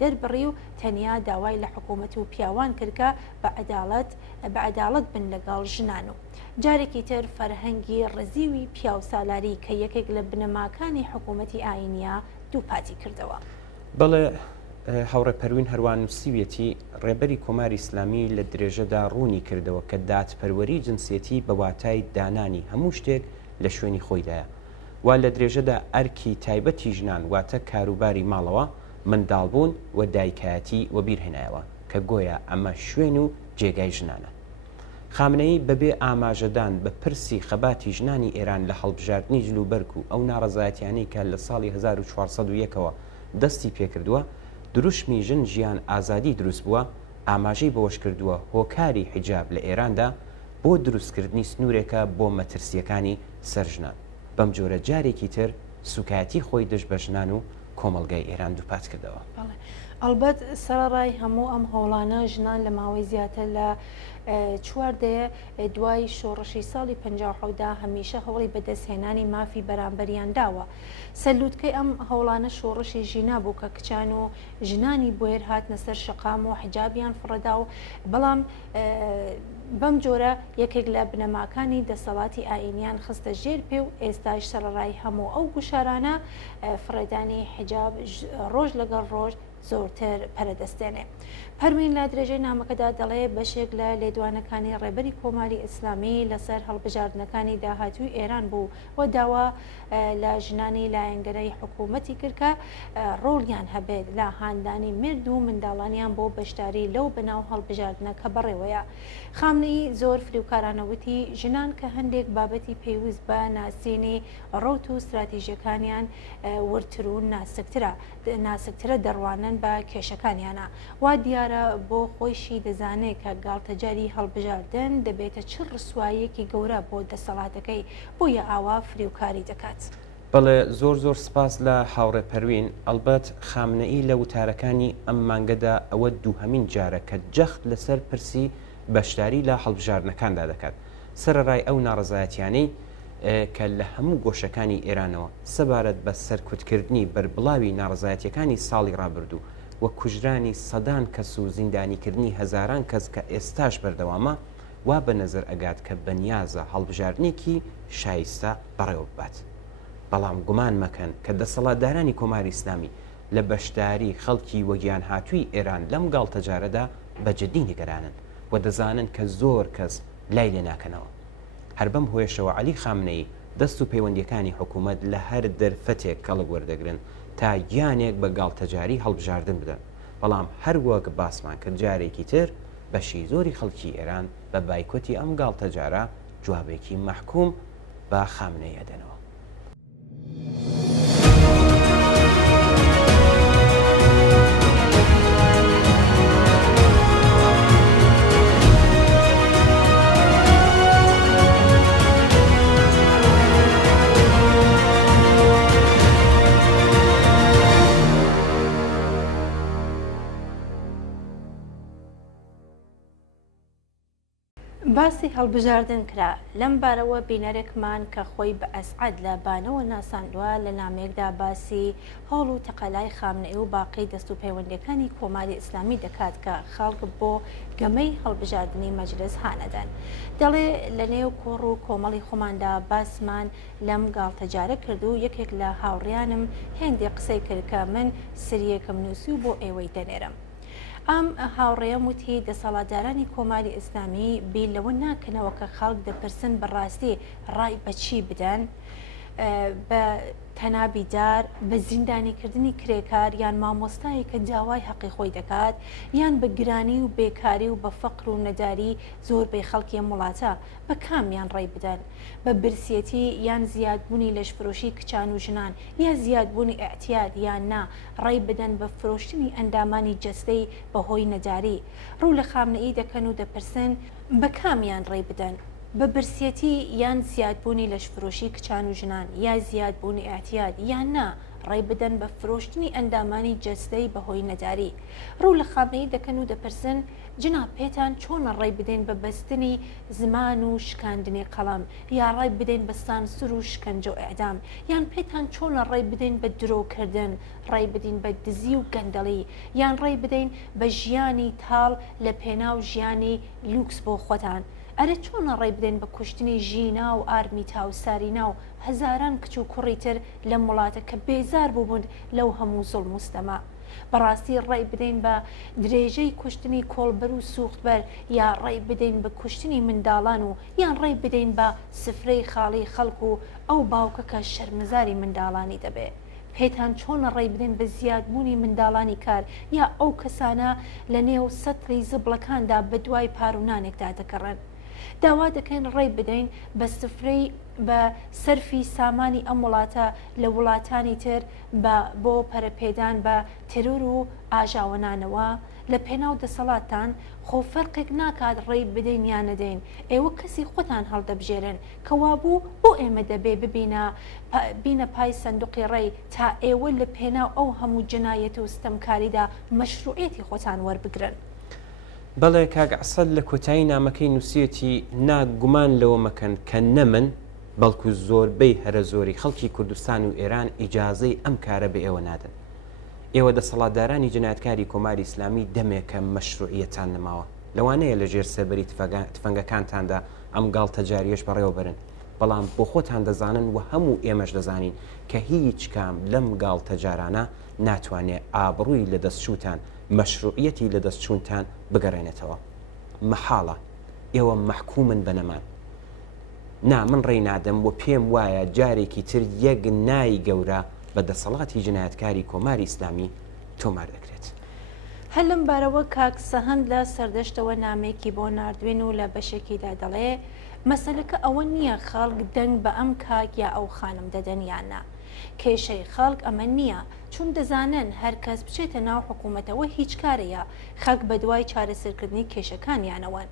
دەربڕی و تەنیا داوای لە حکوومەت و پیاوان کردکە بە عەداڵەت بن لەگەڵ ژنان و جارێکی تر فەرهەنگی ڕزیوی پیاو سالاری کە یەکێک لە بنەماکانی حکوومەتی ئاینیە دووپاتی کردەوە. بەڵێ هاوڕێ پەروین هەروان نووسیویەتی ڕێبەری کۆماری ئیسلامی لە درێژەدا ڕوونی کردەوە کە دادپەروەری جنسیەتی بە واتای دانانی هەموو شتێک لە شوێنی خۆیدایە وا لە درێژەدا ئەرکی تایبەتی ژنان واتە کاروباری ماڵەوە منداڵبوون و دایکایەتی و بیرهێنایەوە کە گۆیە ئەمە شوێن و جێگای ژنانە. خامنەئی بەبێ ئاماژەدان بە پرسی خەباتی ژنانی ئێران لە هەڵبژاردننی جلوبەرگ و ئەو ناڕەزایەتیانەی کە لە ساڵی 1401ەوە دەستی پێکردووە دروشمی ژن ژیان ئازادی دروست بووە ئاماژەی بەوەش کردووە هۆکاری حیجاب لە ئێراندا بۆ دروستکردنی سنوورێکە بۆ مەترسیەکانی سەرژنان. بەم جۆرە جارێکی تر سوکایەتی خۆی دژ بە ژنان و کۆمەڵگای ئێران دووپات کردەوە. ئەلبەت سەرڕای هەموو ئەم هەوڵانە ژنان لە ماوەی زیاتر لە چواردەیە دوای شۆڕشی ساڵی 57دا هەمیشە هەوڵی بەدەستهێنانی مافی بەرامبەریان داوە. سەلووتکەی ئەم هەوڵانە شۆڕشی ژینا بوو کە کچان و ژنانی بۆیر هاتنە سەر شقام و حجابیان فڕەدا و بەڵام بەم جۆرە یەکێک لە بنەماکانی دەسەڵاتی ئاینیان خستە ژێر پێ و ئێستاش سەرڕای هەموو ئەو گوشارانە فڕێدانی حجاب ڕۆژ لەگەڵ ڕۆژ زۆرتر پەرەدەستێنێ. پەروین لە درێژەی نامەکەدا دەڵێ بەشێک لە لێدوانەکانی ڕێبەری کۆماری ئیسلامی لەسەر هەڵبژاردنەکانی داهاتووی ئێران بوو و داوا لە ژنانی لایەنگەرەی حکوومەتی کردکە ڕۆڵیان هەبێت لە هاندانی مرد و منداڵانیان بۆ بەشداری لەو بەناو هەڵبژاردنەکە بەڕێوەیە. خامنەئی زۆر فریوکارانەوتی ژنان کە هەندێک بابەتی پێویست بە ناسینی ڕۆت و استراتیژیەکانیان ورتر و ناسکترە دەڕوانن بە کێشەکانیانە وا دیارە بۆ خۆیشی دەزانێت کە گاڵتەجاری هەڵبژاردن دەبێتە چ ڕسوایەکی گەورە بۆ دەسەڵاتەکەی بۆیە ئاوا فریوکاری دەکات. بەڵێ زۆر سپاس لە هاوڕێ پەروین. ئەلبەت خامنەئی لە وتارەکانی ئەم مانگەدا ئەوە دووهەمین جارە کە جەخت لەسەر پرسی بەشداری لە هەڵبژاردنەکاندا دەکات سەرڕای ئەو ناڕەزایەتیانەی کە لە هەموو گۆشەکانی ئێرانەوە سەبارەت بە سەرکوتکردنی بەربڵاوی ناڕەزایەتیەکانی ساڵی ڕابردوو و کوژرانی سەدان کەس و زیندانیکردنی هەزاران کەس کە ئێستاش بەردەوامە وا بە نەزەر ئەگات کە بەنیازە هەڵبژاردنێکی شایستە بەڕێوە بات. بەڵام گومان مەکەن کە دەسەڵاتدارانی کۆماری ئیسلامی لە بەشداری خەڵکی وەگیان هاتووی ئێران لەم گاڵتەجارەدا بەجددی نیگەرانن و دەزانن کە زۆر کەس لای لێ ناکەنەوە. هەر بەم هۆیشەوە عەلی خامنەی دەست و پەیوەندیەکانی حکوومەت لە هەر دەرفەتێک کەڵک وەردەگرن تا گیانێک بە گاڵتەجاری هەڵبژاردن بدەن. بەڵام هەروەک باسمان کرد جارێکی تر بەشی زۆری خەڵکی ئێران بە بایکۆتی ئەم گاڵتەجارە جوابێکی مەحکوم بە خامنەی ئەدەنەوە. باسی هەڵبژاردن کرا لەم بارەوە بینەرێکمان کە خۆی بە ئەسعەد لە بانەوە ناساندووە لە نامەیەکدا باسی هەوڵ و تەقەلای خامنەئی و باقی دەست و پەیوەندیەکانی کۆماری ئیسلامی دەکات کە خەڵک بۆ گەمەی هەڵبژاردننی مەجلس هانەدەن. دەڵێ لە نێو کۆڕ و کۆمەڵی خۆماندا باسمان لەم گاڵتەجارە کرد و یەکێک لە هاوڕیانم هێندێک قسەی کرد کە من سریەکەم نووسی و بۆ ئێوەی دەنێرم. ئەم هاوڕێم وتی دەسەڵاتدارانی کۆماری ئیسلامی بیر لەوە ناکەنەوە کە خەڵک دەپرسن بەڕاستی ڕای بەچی بدەن، بە تەنابی دار، بە زیندانیکردنی کرێکار یان مامۆستایی کە داوای حەقی خۆی دەکات، یان بە گرانی و بێکاری و بە فەقر و نەداری زۆربەی خەڵکی وڵاتە بە کامیان ڕێی بدەن، بە برسیەتی یان زیادبوونی لەشفرۆشی کچان و ژنان یا زیادبوونی ئەعتیاد یان نا ڕێی بدەن بە فرۆشتنی ئەندامانی جەستەی بەهۆی نەداری. ڕوو لە خامنەئی دەکەن و دەپرسن بە کامیان ڕێی بدەن، بە برسیەتی یان زیادبوونی لەشفرۆشی کچان و ژنان یا زیادبوونی ئاعتیاد یان نا ڕێی بدەن بە فرۆشتنی ئەندامانی جەستەی بەهۆی نەداری. ڕوو لە خامنەئی دەکەن و دەپرسن جناب پێتان چۆنە ڕێی بدەین بە بەستنی زمان و شکاندنی قەڵەم، یا ڕێی بدەین بە سانسور و شکنجە و ئەعدام، یان پێتان چۆنە ڕێی بدەین بە درۆکردن، ڕێی بدەین بە دزی و گەندەڵی، یان ڕێی بدەین بە ژیانی تاڵ لە پێناو ژیانی لوکس بۆ خۆتان. ئەرە چۆنە ڕێی بدەین بە کوشتنی ژینا و ئارمیتا و سارینا و هەزاران کچ و کوڕی تر لەم وڵاتە کە بێزار بووبوون لەو هەموو زوڵم و ستەما. بەڕاستی ڕێی بدەین بە درێژەی کوشتنی کۆڵبەر و سوختبەر، یا ڕێی بدەین بە کوشتنی منداڵان و یان ڕێی بدەین بە سفرەی خاڵی خەڵک و ئەو باوکە کە شەرمزاری منداڵانی دەبێت. پێتان چۆنە ڕێی بدەین بە زیادبوونی منداڵانی کار یا ئەو کەسانە لە نێو سەتری زبڵەکاندا بە دوای پارونانێکدا دەکەڕن. داوا دەکەین ڕێی بدەین بە سفرەی بە سەرفی سامانی ئەم وڵاتە لە وڵاتانی تر بۆ پەرەپێدان بە تەرۆر و ئاژاوەنانەوە لە پێناو دەسەڵاتان خۆفەرقێک ناکات ڕێی بدەین یان نەدەین. ئێوە کەسی خۆتان هەڵدەبژێرن کەوا بوو بۆ ئێمە دەبێ بینە پای سندوقی ڕێی تا ئێوە لە پێناو ئەو هەموو جنایەت و ستەمکاریدا مەشروعێتی خۆتان وەربگرن. بەڵێ کاک عەسەد لە کۆتایی نامەکەی نووسێتی ناگومان لەوە مەکەن کە نەمن بەڵکو زۆربەی هەرە زۆری خەڵکی کوردستان و ئێران ئیجازەی ئەم کارە بە ئێوە نادەن. ئێوە دەسەڵاتدارانی جنایەتکاری کۆماری ئیسلامی دەمێکە مەشروعیەتان نەماوە، لەوانەیە لە ژێر سەربەری تفەنگەکانتاندا ئەم گاڵتەجاریەش بەڕێوە برن، بەڵام بۆ خۆتان دەزانن و هەموو ئێمەش دەزانین کە هیچ کام لەم گاڵتەجارانە ناتوانێت ئابڕووی لە دەستچووتان مەشروعیەتی لە دەستچوونتان بگەڕێنێتەوە. مەحاڵە ئێوە مەحکومن بە نەمان. نا من ڕێی نادەم و پێم وایە جارێکی تر یەک نای گەورە بە دەسەڵاتی جنایەتکاری کۆماری ئیسلامی تۆمار دەکرێت. هەر لەم بارەوە کاک سەهەند لە سەردەشتەوە نامێکی بۆ ناردوێن و لە بەشێکیدا دەڵێ مەسەلەکە ئەوە نییە خەڵک دەنگ بە ئەم کاک یا ئەو خانم دەدەن یاننا. کێشەی خەڵک ئەمە نییە، چون دەزانن هەر کەس بچێتە ناو حکوومەتەوە هیچ کارەیە خەڵک بە دوای چارەسەرکردنی کێشەکانیانەوەن.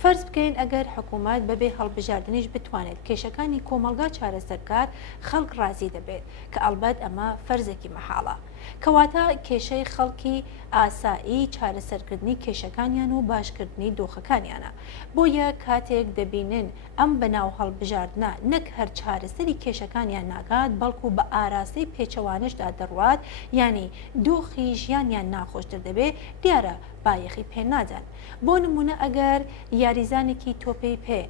فەرز بکەین ئەگەر حکوومەت بەبێ هەڵبژاردنیش بتوانێت کێشەکانی کۆمەلگا چارەسەرکات خەڵک ڕازی دەبێت کە ئەڵبەت ئەمە فەرزێکی مەحاڵە. کەواتە کێشەی خەڵکی ئاسایی چارەسەرکردنی کێشەکانیان و باشکردنی دۆخەکانیانە. بۆیە کاتێک دەبینن ئەم بەناو هەڵبژاردنە نەک هەر چارەسەری کێشەکانیان ناگات بەڵکو بە ئاراستەی پێچەوانشدا دەڕوات، ینی دۆخی ژیانیان ناخۆشتر دەبێت، دیارە بایەخی پێ نادەن. بۆ نمونە ئەگەر یاریزانێکی تۆپەی پێ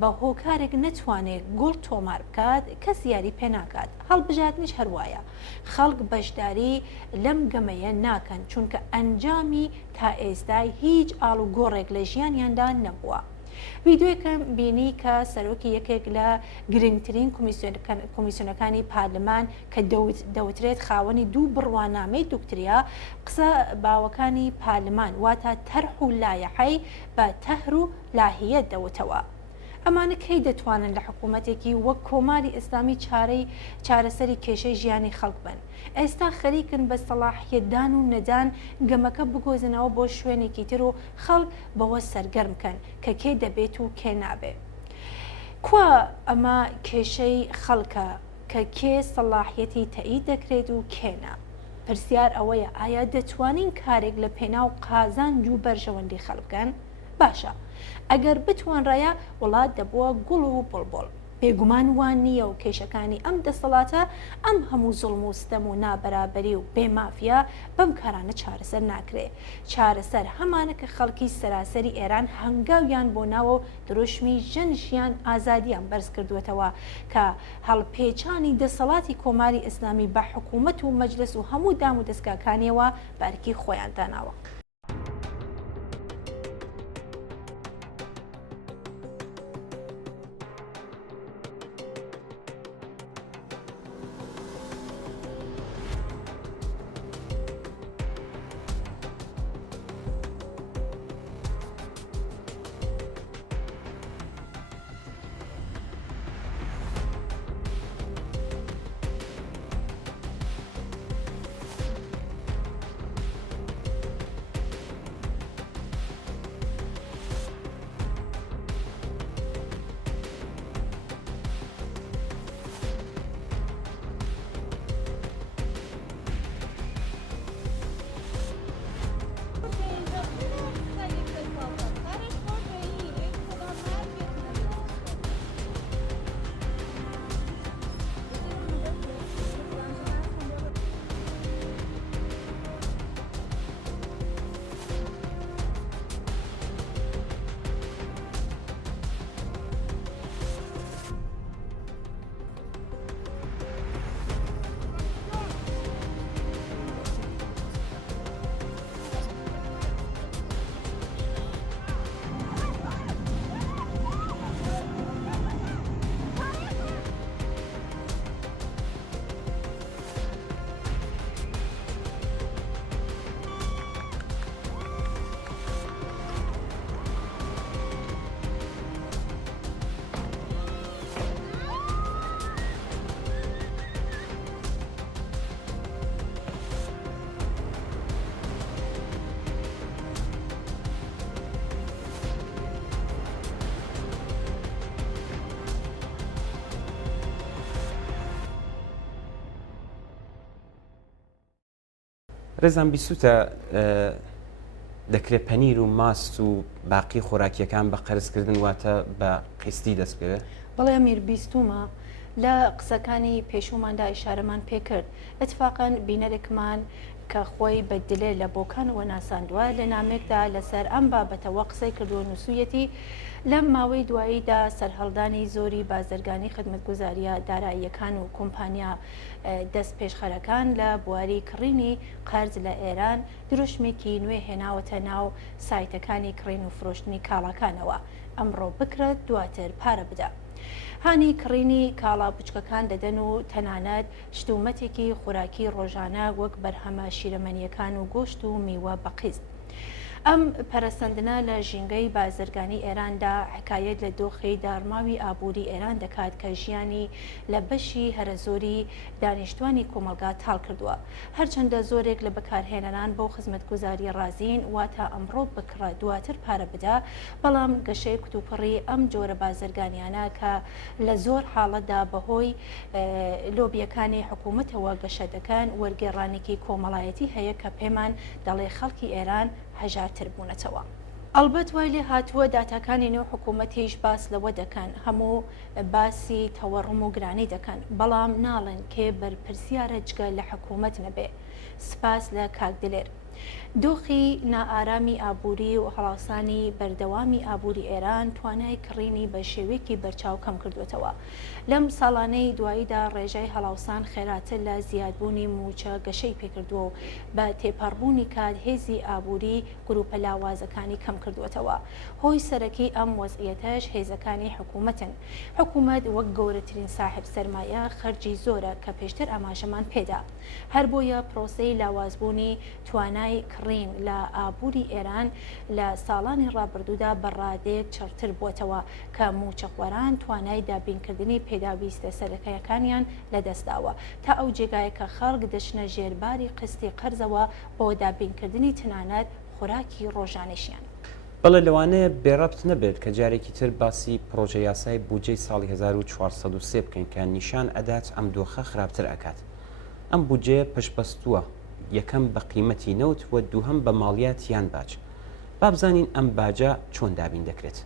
بە هۆکارێک نەتوانێت گوڵ تۆمار بکات کەس یاری پێ ناکات. هەڵبژاردنیش هەروایە. خەڵک بەشداری لەم گەمەیە ناکەن چونکە ئەنجامی تا ئێستای هیچ ئاڵ و گۆڕێک لە ژیانیاندا نەبووە. ویددیوەکەم بینی کە سەرۆکی یەکێک لە گرنگترین کۆمیسیۆنەکانی پارلەمان کە دەوترێت خاوەنی دوو بڕوانامەی دوکتریا قسە باوەکانی پارلەمان واتە تەرح و لایەحەی بە تەهر و لاهیەت دەوتەوە. ئەمانە کەی دەتوانن لە حکوومەتێکی وەک کۆماری ئیسلامی چارەسەری کێشەی ژیانی خەڵک بن. ئێستا خەریکن بە سەلاحیەتدان و نەدان گەمەکە بگۆزنەوە بۆ شوێنێکی تر و خەڵک بەوە سەرگەرمکەن کە کێ دەبێت و کێ نابێ. کوا ئەمە کێشەی خەڵکە کە کێ سەلاحیەتی تەعید دەکرێت و کێنا. پرسیار ئەوەیە ئایا دەتوانین کارێک لە پێناو قازانج و بەرژەوەندی خەڵکەن؟ باشە. ئەگەر بتوانڕایە وڵات دەبووە گوڵ و بڵبڵ. بێگومان وان نییە و کێشەکانی ئەم دەسەڵاتە ئەم هەموو زوڵم و ستەم و نابەرابەری و بێمافیا بەم کارانە چارەسەر ناکرێ. چارەسەر هەمانە کە خەڵکی سەراسەری ئێران هەنگاویان بۆ ناوە دروشمی ژنشیان ئازادیان بەرز کردوێتەوە کە هەڵپێچانی دەسەڵاتی کۆماری ئیسلامی بە حکوومەت و مەجلس و هەموو دام و دەستگاکانیەوە بارکی خۆیان داناوە. ڕێزان بیسوتە دەکرێت پەنیر و ماست و باقی خۆراکیەکان بە قەرزکردن واتە بە قستی دەست پێوێت؟ بەڵێ ئەمیر بیستومە لە قسەکانی پێشوماندا ئیشارەمان پێکرد. ئەتفاقەن بینەرێکمان کە خۆی بەدلێ لە بۆکانەوە ناساندووە لە نامێکدا لەسەر ئەم بابەتەوە قسەی کردو و نووسویەتی لەم ماوەی دواییدا سەرهەڵدانی زۆری بازرگانی خدمەتگوزاریە داراییەکان و کۆمپانیا دەست پێشخەرەکان لە بواری کڕینی قەرز لە ئێران دروشمێکی نوێ هێناوەتە ناو سایتەکانی کڕین و فرۆشتنی کاڵاکانەوە. ئەمڕۆ بکرێت دواتر پارە بدە. هانی کڕینی کاڵا بچکەکان دەدەن و تەنانەت شتومەتێکی خوراکی ڕۆژانە وەک بەرهەمە شیرەمەنیەکان و گۆشت و میوە بەقیست. ئەم پەرەسەندنە لە ژینگەی بازرگانی ئێراندا حکایەت لە دۆخی دارماوی ئابووری ئێران دەکات کە ژیانی لە بەشی هەرە زۆری دانیشتوانی کۆمەلگا تاڵ کردووە. هەرچەندە زۆرێک لە بەکارهێنەران بۆ خزمەتگوزاری ڕازین واتە ئەمڕۆ بکڕە دواتر پارە بدە، بەڵام گەشەی کتوپڕی ئەم جۆرە بازرگانیانە کە لە زۆر حاڵەتدا بەهۆی لۆبیەکانی حکوومەتەوە گەشە دەکەن وەرگێڕانێکی کۆمەڵایەتی هەیە کە پێمان دەڵێ خەڵکی ئێران هەژارتر بوونەتەوە. ئەلبەت وای لێ هاتووە داتاکانی نێو حکوومەتیش باس لەوە دەکەن، هەموو باسی تەوەڕم و گرانی دەکەن، بەڵام ناڵێن کێ بەرپرسیارە جگە لە حکوومەت نەبێ. سپاس لە کاک دلێر. دۆخی نائارامی ئابووری و هەڵاسانی بەردەوامی ئابووری ئێران توانای کڕینی بە شێوەیەکی بەرچاو کەم کردوێتەوە. لەم ساڵانەی دواییدا ڕێژەی هەڵاوسان خێراتر لە زیادبوونی موچە گەشەی پێکردووە و بە تێپەڕبوونی کات هێزی ئابووری گروپە لاوازەکانی کەم کردوێتەوە. هۆی سەرەکی ئەم وەزعیەتەش هێزەکانی حکوومەتن. حکوومەت وەک گەورەترین ساحب سەرمایە خەرجی زۆرە کە پێشتر ئاماژەمان پێدا. هەر بۆیە پرۆسەی لاوازبوونی توانای کڕین لە ئابووری ئێران لە ساڵانی ڕابردوودا بەڕادەیەک چڕتر بووەتەوە کە موچەخوەران توانای دابینکردنی پێداویستە سەرەکیەکانیان لەدەستداوە تا ئەو جێگایە کە خەڵک دەچنە ژێرباری قستی قەرزەوە بۆ دابینکردنی تەنانەت خوراکی ڕۆژانەشیان. بەڵێ لەوانەیە بێڕەبت نەبێت کە جارێکی تر باسی پرۆژە یاسای بودجەی ساڵی 1403 بکەین کە نیشان ئەدات ئەم دۆخە خراپتر ئەکات. ئەم بودجەیە پشتبەستووە، یەکەم بە قیمەتی نەوت و دووهەم بە ماڵیات یان باج. با بزانین ئەم باجە چۆن دابین دەکرێت.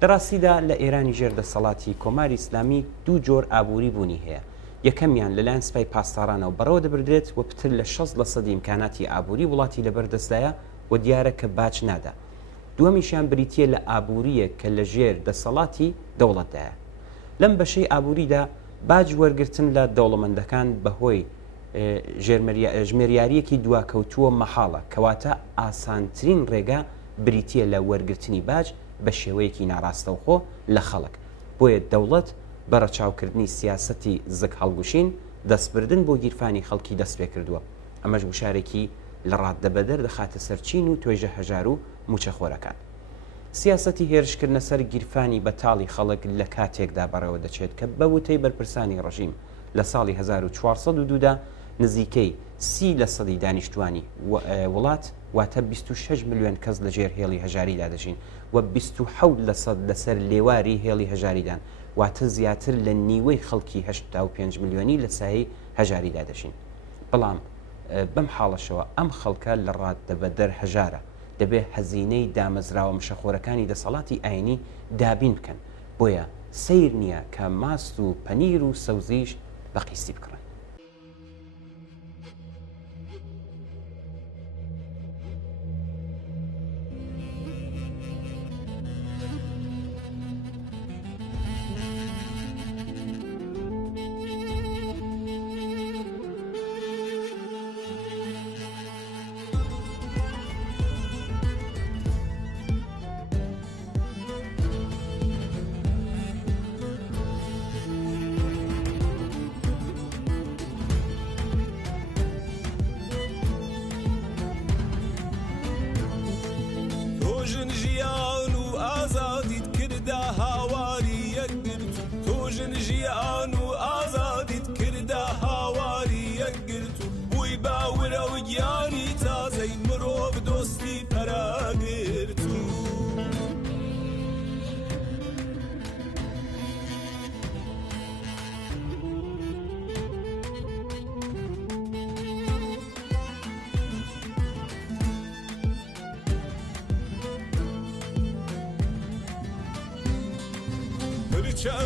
لە ڕاستیدا لە ئێرانی ژێردەسەڵاتی کۆماری ئیسلامی دوو جۆر ئابووری بوونی هەیە. یەکەمیان لەلایەن سوپای پاسدارانەوە بەڕەوە دەبردرێت و پتر لە 60% ئیمکاناتی ئابووری وڵاتی لەبەردەستدایە و دیارە کە باج نادا. دووەمیشیان بریتیە لە ئابووریە کە لە ژێر دەسەڵاتی دەوڵەتدایە. لەم بەشەی ئابووریدا باج وەرگرتن لە دەوڵەمەندەکان بەهۆی ژمێریارەکی دواکەوتووە مەحاڵە، کەواتە ئاسانترین ڕێگا بریتیە لە وەرگرتنی باج بە شێوەیەکی ناڕاستەوخۆ لە خەڵک. بۆیە دەوڵەت بە ڕەچاوکردنی سیاسەتی زگ هەڵگوشین دەستبردن بۆ گیرفانی خەڵکی دەست پێ کردووە. ئەمەش وشارێکی لە ڕاددەبەدەر دەخاتە سەرچین و توێژە هەژار و موچەخۆرەکان. سیاسەتی هێرشکردنە سەر گیرفانی بەتاڵی خەڵک لە کاتێکدا بەڕێوە دەچێت کە بە وتەی بەرپرسانی ڕژیم لە ساڵی 1402دا نزیکەی 30% دانیشتوانی وڵات واتە 26 ملیۆن کەس لە ژێر هێڵی هەژاریدا دەژین و 27% لەسەر لێواری هێڵی هەژاریدان واتە زیاتر لە نیوەی خەڵکی 85 ملیۆنی لە سایەی هەژاریدا دەژین. بەڵام بەم حاڵەشەوە ئەم خەڵکە لە ڕاددەبەدەر هەژارە، دەبێت هەزینەی دامەزراوە مشەخۆرەکانی دەسەڵاتی ئاینی دابین بکەن. بۆیە سیر نییە کە ماست و پەنیر و سەوزیش بە قیسی بکڕن.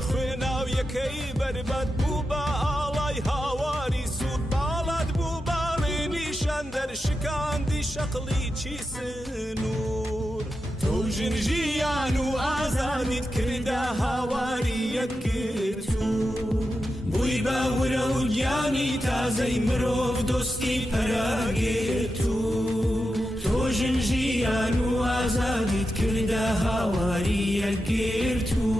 خوێناو یەکەی بەربەت بوو بە ئاڵای هاواری سوود باڵات بوو باڵێنی شەندەر شکاندی شەقڵی چی سنوور تۆ ژنژیان و ئازادیت کردە هاواری یەکگرت و بووی باورە و گیانی تازەی مرۆڤ دۆستی پەراگێت و تۆ ژنژیان و ئازادیت کردە هاواری یەکگرت و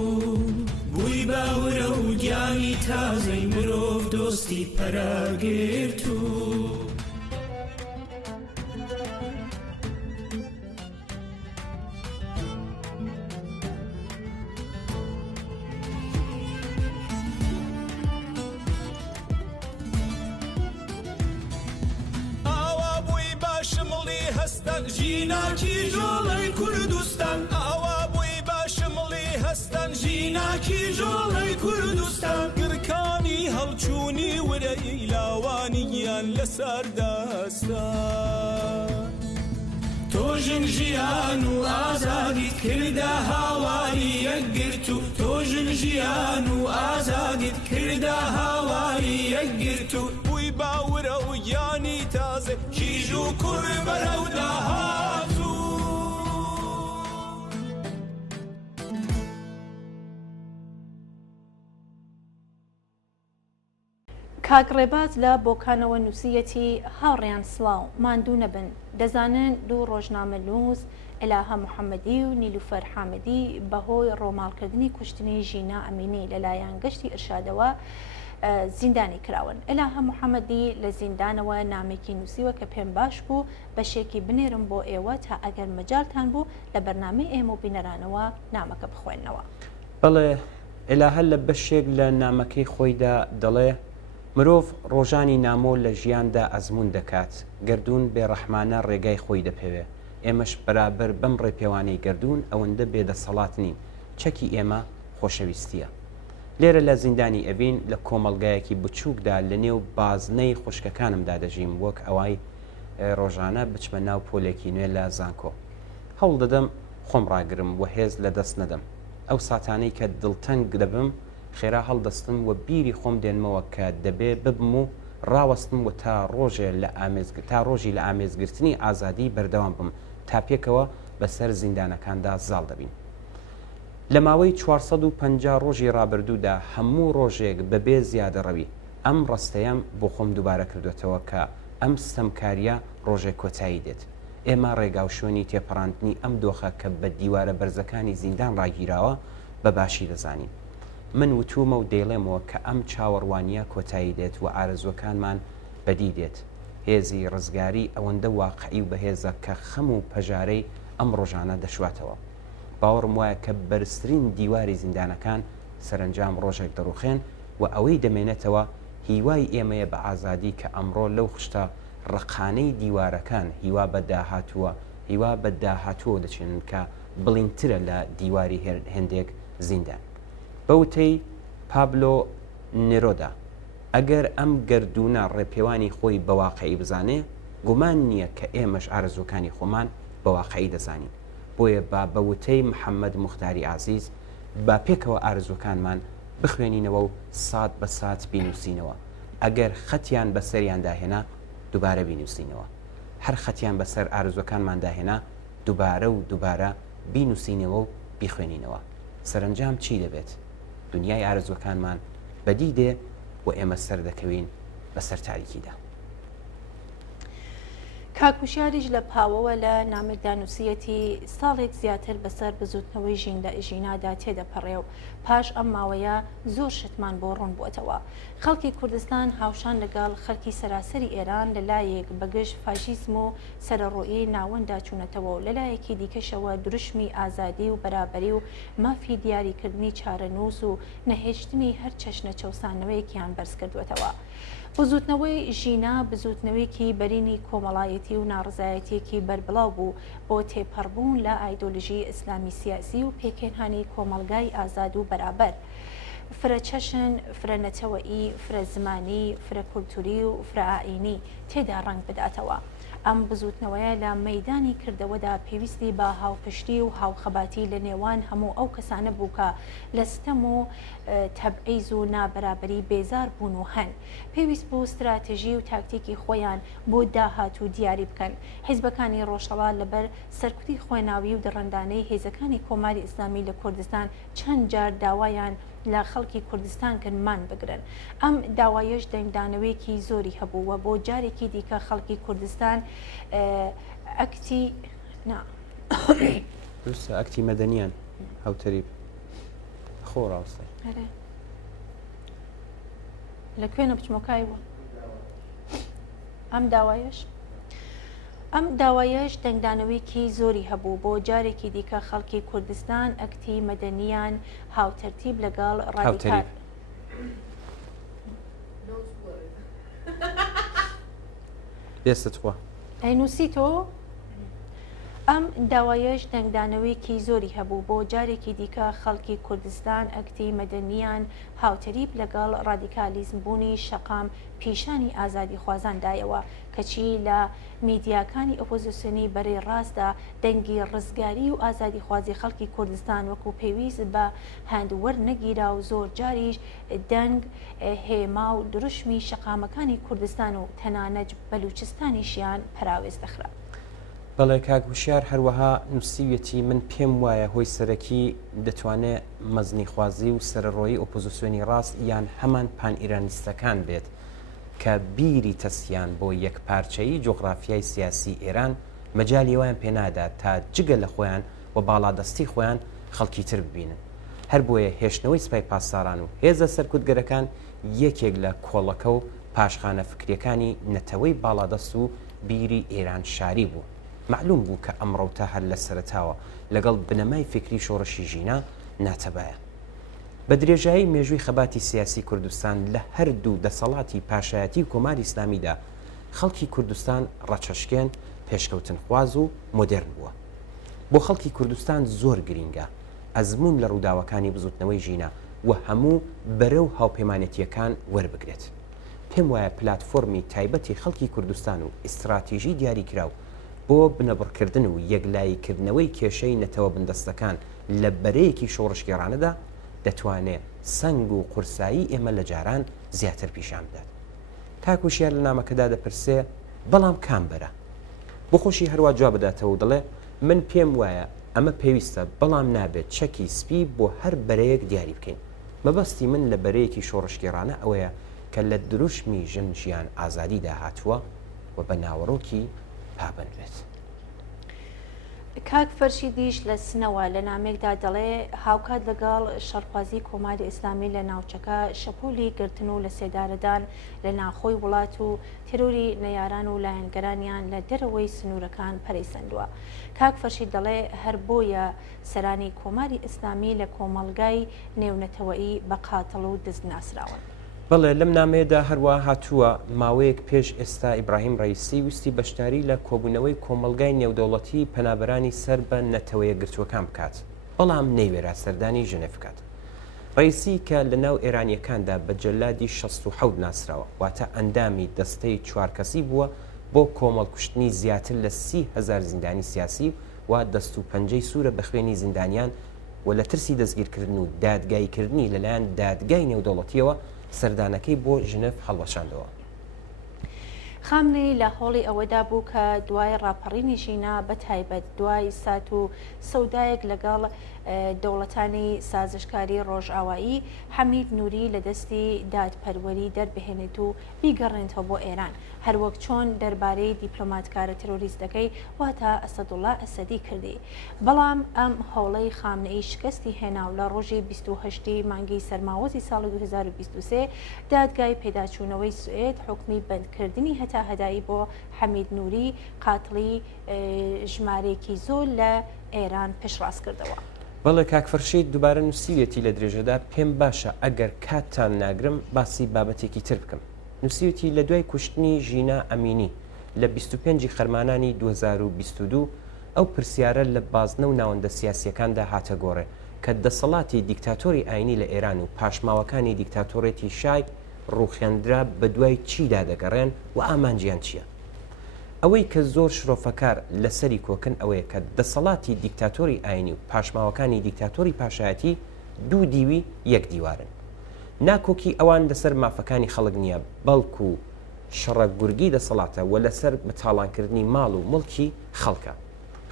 بووی باورە و گیانی تازەی مرۆڤ دۆستی پەراگرت و ئاوا بووی باشمڵی هەستان ژیناکی ژۆڵەی کوردستان ئاوا بووی باشمڵی هەستان ژیناکی ژۆڵەی کوردستان گرکانی هەڵچوونی ورەی لاوانیان لەسەر دەستان تۆ ژنژیان و ئازادیت کردە هاواری یەکگرت و تۆ ژنژیان و ئازادیت کردە هاواری یەکگرت و بووی باورە و گیانی تازە کیژ و کوڕ بەرەو داهاتوو کاگڕێباز لە بۆکانەوە نووسیەتی هاوڕێیان سڵاو ماندوو نەبن دەزانن دوو ڕۆژنامە نووس ئەلاها محەممەدی و نیلوفەر حامدی بەهۆی ڕۆماڵکردنی کوشتنی ژینا ئەمینی لەلایەن گەشتی ئرشادەوە زیندانی کراون ئەلاها محەممەدی لە زیندانەوە نامێکی نووسیوە کە پێم باش بوو بەشێکی بنێرم بۆ ئێوە تا ئەگەر مەجالتان بوو لە بەرنامەی ئێمە و بینەرانەوە نامەکە بخوێنەوە. بەڵێ ئێلاها لە بەشێک لە نامەکەی خۆیدا دەڵێ مرۆڤ ڕۆژانی نامۆ لە ژیاندا ئەزمون دەکات گردون بێڕەحمانە ڕێگای خۆی دەپەوێ ئێمەش بەرابەر بەم ڕێپێوانەی گردون ئەوەندە بێدەسەڵات نین چەکی ئێمە خۆشەویستیە. لێرە لە زیندانی ئەبین لە کۆمەلگایەکی بچووکدا لە نێو بازنەی خوشکەکانمدا دەژیم وەک ئەوای ڕۆژانە بچمە ناو پۆلێکی نوێ لە زانکۆ هەوڵ دەدەم خۆم ڕاگرم و هێز لە دەست نەدەم ئەو ساتانەی کە دڵتەنگ دەبم خێرا هەڵدەستم و بیری خۆم دێنمەوە کە دەبێ ببم و ڕاوەستم و تا ڕۆژی لە ئامێزگرتنی ئازادی بەردەوام بم تا پێکەوە بەسەر زیندانەکاندا زاڵ دەبین. لە ماوەی 450 ڕۆژی ڕابردوودا هەموو ڕۆژێک بەبێ زیادە ڕەوی ئەم ڕستەیەم بۆ خۆم دووبارە کردوێتەوە کە ئەم ستەمکاریە ڕۆژێک کۆتایی دێت. ئێمە ڕێگاو شوێنی تێپەڕاندنی ئەم دۆخە کە بە دیوارە بەرزەکانی زیندان ڕاگیراوە بەباشی دەزانین. من وتومە و دەیڵێمەوە کە ئەم چاوەڕوانیە کۆتایی دێت و ئارەزوەکانمان بەدی دێت. هێزی ڕزگاری ئەوەندە واقعی و بەهێزە کە خەم و پەژارەی ئەم ڕۆژانە دەشواتەوە. باوەڕم وایە کە بەرزترین دیواری زیندانەکان سەرنجام ڕۆژێک دەڕوخێن و ئەوەی دەمێنێتەوە هیوای ئێمەیە بە ئازادی کە ئەمڕۆ لەو خشتە ڕقانەی دیوارەکان هیوا بە داهاتووە هیوا بە داهاتووە دەچێنن کە بڵینترە لە دیواری هێندێک زیندان. بەوتەی پابلۆ نێرۆدا ئەگەر ئەم گردونە ڕێپێوانی خۆی بەواقعی بزانێ گومان نییە کە ئێمەش ئارزوەکانی خۆمان بەواقعی دەزانین. بۆیە با بەوتەی محەممەد موختاری عزیز با پێکەوە ئارزوەکانمان بخوێنینەوە و سات بە سات بینوسینەوە. ئەگەر خەتیان بەسەریان داهێنا دووبارە بینوسینەوە. هەر خەتیان بەسەر ئارزوەکانمان داهێنا دووبارە بینوسینەوە و بیخوێنینەوە. سەرنجام چی دەبێت؟ دنیای ئارزوەکانمان بەدی دێ و ئێمە سەر دەکەوین بەسەر تاریکیدا. کاکوشاریش لە پاوەوە لە نامێکدا نووسیەتی ساڵێک زیاتر بەسەر بزوتنەوەی ژینادا تێدەپەڕێ و پاش ئەم ماوەیە زۆر شتمان بۆ ڕوون بووەتەوە. خەڵکی کوردستان هاوشان لەگەڵ خەڵکی سەراسەری ئێران لەلایەک بەگشت فاشیزم و سەرەڕۆیی ناوەندا چوونەتەوە و لەلایەکی دیکەشەوە دروشمی ئازادی و بەرابەری و مافی دیاریکردنی چارەنووس و نەهێشتنی هەر چەشنە چەوسانەوەیەکیان بەرز کردوێتەوە. بزوتنەوەی ژینا بزوتنەوەیەکی بەرینی کۆمەڵایەتی و ناڕزایەتێکی بەربڵاو بوو بۆ تێپەڕبوون لە ئایدۆلژی ئیسلامی سیاسی و پێکێنهانی کۆمەلگای ئازاد و بەرابەر. فرە چەشن، فرە نەتەوەئی، فرە زمانی، فرە کولتوری و فرە ئائینی تێدا ڕنگ بداتەوە. ئەم بزوتنەوەیە لە مەیدانی کردەوەدا پێویستی بە هاوپشتی و هاوخەباتی لە نێوان هەموو ئەو کەسانە بوو کە لە ستەم و تەبعیز و نابەرابەری بێزار بوون و هەن. پێویست بوو استراتێژی و تاکتیکی خۆیان بۆ داهات و دیاری بکەن. حیزبەکانی ڕۆژهەڵات لەبەر سەرکوتی خوێناوی و دڕندانەی هێزەکانی کۆماری ئیسلامی لە کوردستان چەند جار داوایان لە خەڵکی کوردستان کردمان بگرن. ئەم داوایش دەنگدانەوەیەکی زۆری هەبووە بۆ جارێکی دیکە خەڵکی کوردستان ئەکتی مەدەنیان هاوتەری خۆ ڕاستە لەکوێنە بچمۆکایوە ئەم داوایش دەنگدانەوەیەکی زۆری هەبوو بۆ جارێکی دیکە خەڵکی کوردستان ئەکتی مەدەنیان هاوتەرتیب لەگەڵ ڕادیکال دێستت خوا ئەینووسی تۆ ئەم داوایەش دەنگدانەوەیکی زۆری هەبوو بۆ جارێکی دیکە خەڵکی کوردستان ئەکتی مەدەنیان هاوتەریب لەگەڵ ڕادیکالیزم بوونی شەقام پیشانی ئازادی خوازاندایەوە کەچی لە میدیاکانی ئۆپۆزیسیۆنی بەرەی ڕاستدا دەنگی ڕزگاری و ئازادی خوازی خەڵکی کوردستان وەکو پێویست بە هەندوەرنەگیرا و زۆر جاریش دەنگ هێما و دروشمی شەقامەکانی کوردستان و تەنانەت بەلوچستانیشیان پەراوێز دەخرا. بەڵێ کاگوشیار هەروەها نووسیویەتی من پێم وایە هۆی سەرەکی دەتوانێت مەزنی خوازی و سەرڕۆیی ئۆپۆزیسیۆنی ڕاست یان هەمان پان ئیرانیستەکان بێت کە بیری تەسیان بۆ یەکپارچەیی جۆغرافیای سیاسی ئێران مەجالیەوەیان پێنادا تا جگە لە خۆیان و باڵادەستی خۆیان خەڵکی تر ببینن. هەر بۆیە هێشتنەوەی سوپای پاسداران و هێزە سەرکوتگەرەکان یەکێک لە کۆڵەکە و پاشخانە فکریەکانی نەتەوەی باڵادەست و بیری ئێران شاری بوو. معلوم بوو کە ئەمڕۆ تا هەر لە سەرتاوە لەگەڵ بنەمای فکری شۆڕشی ژینە ناتەبایە. بە درێژایی مێژووی خەباتی سیاسی کوردستان لە هەردوو دەسەڵاتی پاشایەتی و کۆماری ئیسلامیدا خەڵکی کوردستان ڕەچەشکێن پێشکەوتن خواز و مۆدێرن بووە. بۆ خەڵکی کوردستان زۆر گرینگە ئەزمون لە ڕووداوەکانی بزوتنەوەی ژینە و هەموو بەرەو هاوپەیمانەتیەکان وەربگرێت. پێم وایە پلاتفۆرمی تایبەتی خەڵکی کوردستان و ئیستراتیژی دیاریکراو بۆ بنەبڕکردن و یەکلاییکردنەوەی کێشەی نەتەوە بندەستەکان لە بەرەیەکی شۆڕشگێڕانەدا دەتوانێت سنگ و قورسایی ئێمە لە جاران زیاتر پیشان بدات. کاکوشیار لە نامەکەدا دەپرسێ بەڵام کام بەرە بۆ خۆشی هەروە جواب بداتەوە دەڵێ من پێم وایە ئەمە پێویستە بەڵام نابێت چەکی سپی بۆ هەر بەرەیەک دیاری بکەین. مەبەستی من لە بەرەیەکی شۆڕشگێڕانە ئەوەیە کە لە دروشمی ژن ژیان ئازادیدا هاتووە و بە ناوەڕۆکی پابند بێت. کاک فەرشی دیش لە سنەوە لە نامێکدا دەڵێ هاوکات لەگەڵ شەڕخوازی کۆماری ئیسلامی لە ناوچەکە شەپۆلی گرتن و لە سێدارەدان لە ناخۆی وڵات و تیرۆری نەیاران و لایەنگەرانیان لە دەرەوەی سنوورەکان پەرەیسەندووە. کاک فەرشی دەڵێ هەر بۆیە سەرانی کۆماری ئیسلامی لە کۆمەڵگای نێونەتەوەیی بە قاتڵ و دەست ناسراون. بەڵێ لەم نامەیەدا هەروە هاتووە ماوەیەک پێش ئێستا ئیبراهیم ڕەیسی ویستی بەشداری لە کۆبوونەوەی کۆمەڵگای نێودەوڵەتی پەنابەرانی سەر بە نەتەوەیە گرتووەکان بکات بەڵام نەیوێرا سەردانی ژنێف بکات. ڕەیسی کە لە ناو ئێرانیەکاندا بە جەلادی 67 ناسراوە واتە ئەندامی دەستەی چوارکەسی بووە بۆ کۆمەڵکوشتنی زیاتر لە 30,000 زیندانی سیاسی و دەست و پەنجەی سوورە بە خوێنی زیندانیان و لە ترسی دەستگیرکردن و دادگایکردنی لەلایەن دادگای نێودەوڵەتیەوە سەردانەکەی بۆ ژنێف هەڵوەشاندەوە. خامنەی لە هۆڵی ئەوەدا بوو کە دوای ڕاپەڕینی ژینە بە تایبەت دوای سات و سەودایەک لەگەڵ دەوڵەتانی سازشکاری ڕۆژئاوایی حەمید نووری لە دەستی دادپەروەری دەربهێنێت و بیگەڕێنێتەوە بۆ ئێران هەروەک چۆن دەربارەی دیپلۆماتکارە تەرۆریستەکەی واتە ئەسەدوڵڵا ئەسەدی کردی. بەڵام ئەم هەوڵەی خامنەی شکستی هێناو لە ڕۆژی 28 مانگی سەرماوەزی ساڵی 2023 دادگای پێداچوونەوەی سوئێد حکمی بەندکردنی هەتا هەدایی بۆ حەمید نووری قاتڵی ژمارەیەکی زۆر لە ئێران پێشڕاست کردەوە. بەڵێ کاکفەرشید دووبارە نووسیوێتی لە درێژەدا پێم باشە ئەگەر کاتتان ناگرم باسی بابەتێکی تر بکەم. نووسیوێتی لە دوای کوشتنی ژینە ئەمینی لە 25 خەرمانانی 2022 ئەو پرسیارە لە بازنە و ناوەندە سیاسیەکاندا هاتە گۆڕێ کە دەسەڵاتی دیکتاتۆری ئاینی لە ئێران و پاشماوەکانی دیکتاتۆرێتی شای ڕوخێندرا بە دوای چیدا دەگەڕێن و ئامانجیان چییە؟ ئەوەی کە زۆر شرۆفەکار لەسەری کۆکن ئەوەیە کە دەسەڵاتی دیکتاتۆری ئاینی و پاشماوەکانی دیکتاتۆری پاشایەتی دوو دیوی یەک دیوارن. ناکۆکی ئەوان لەسەر مافەکانی خەڵک نییە بەڵکو شەڕە گورگی دەسەڵاتە و لەسەر متاڵانکردنی ماڵ و مڵکی خەڵکە.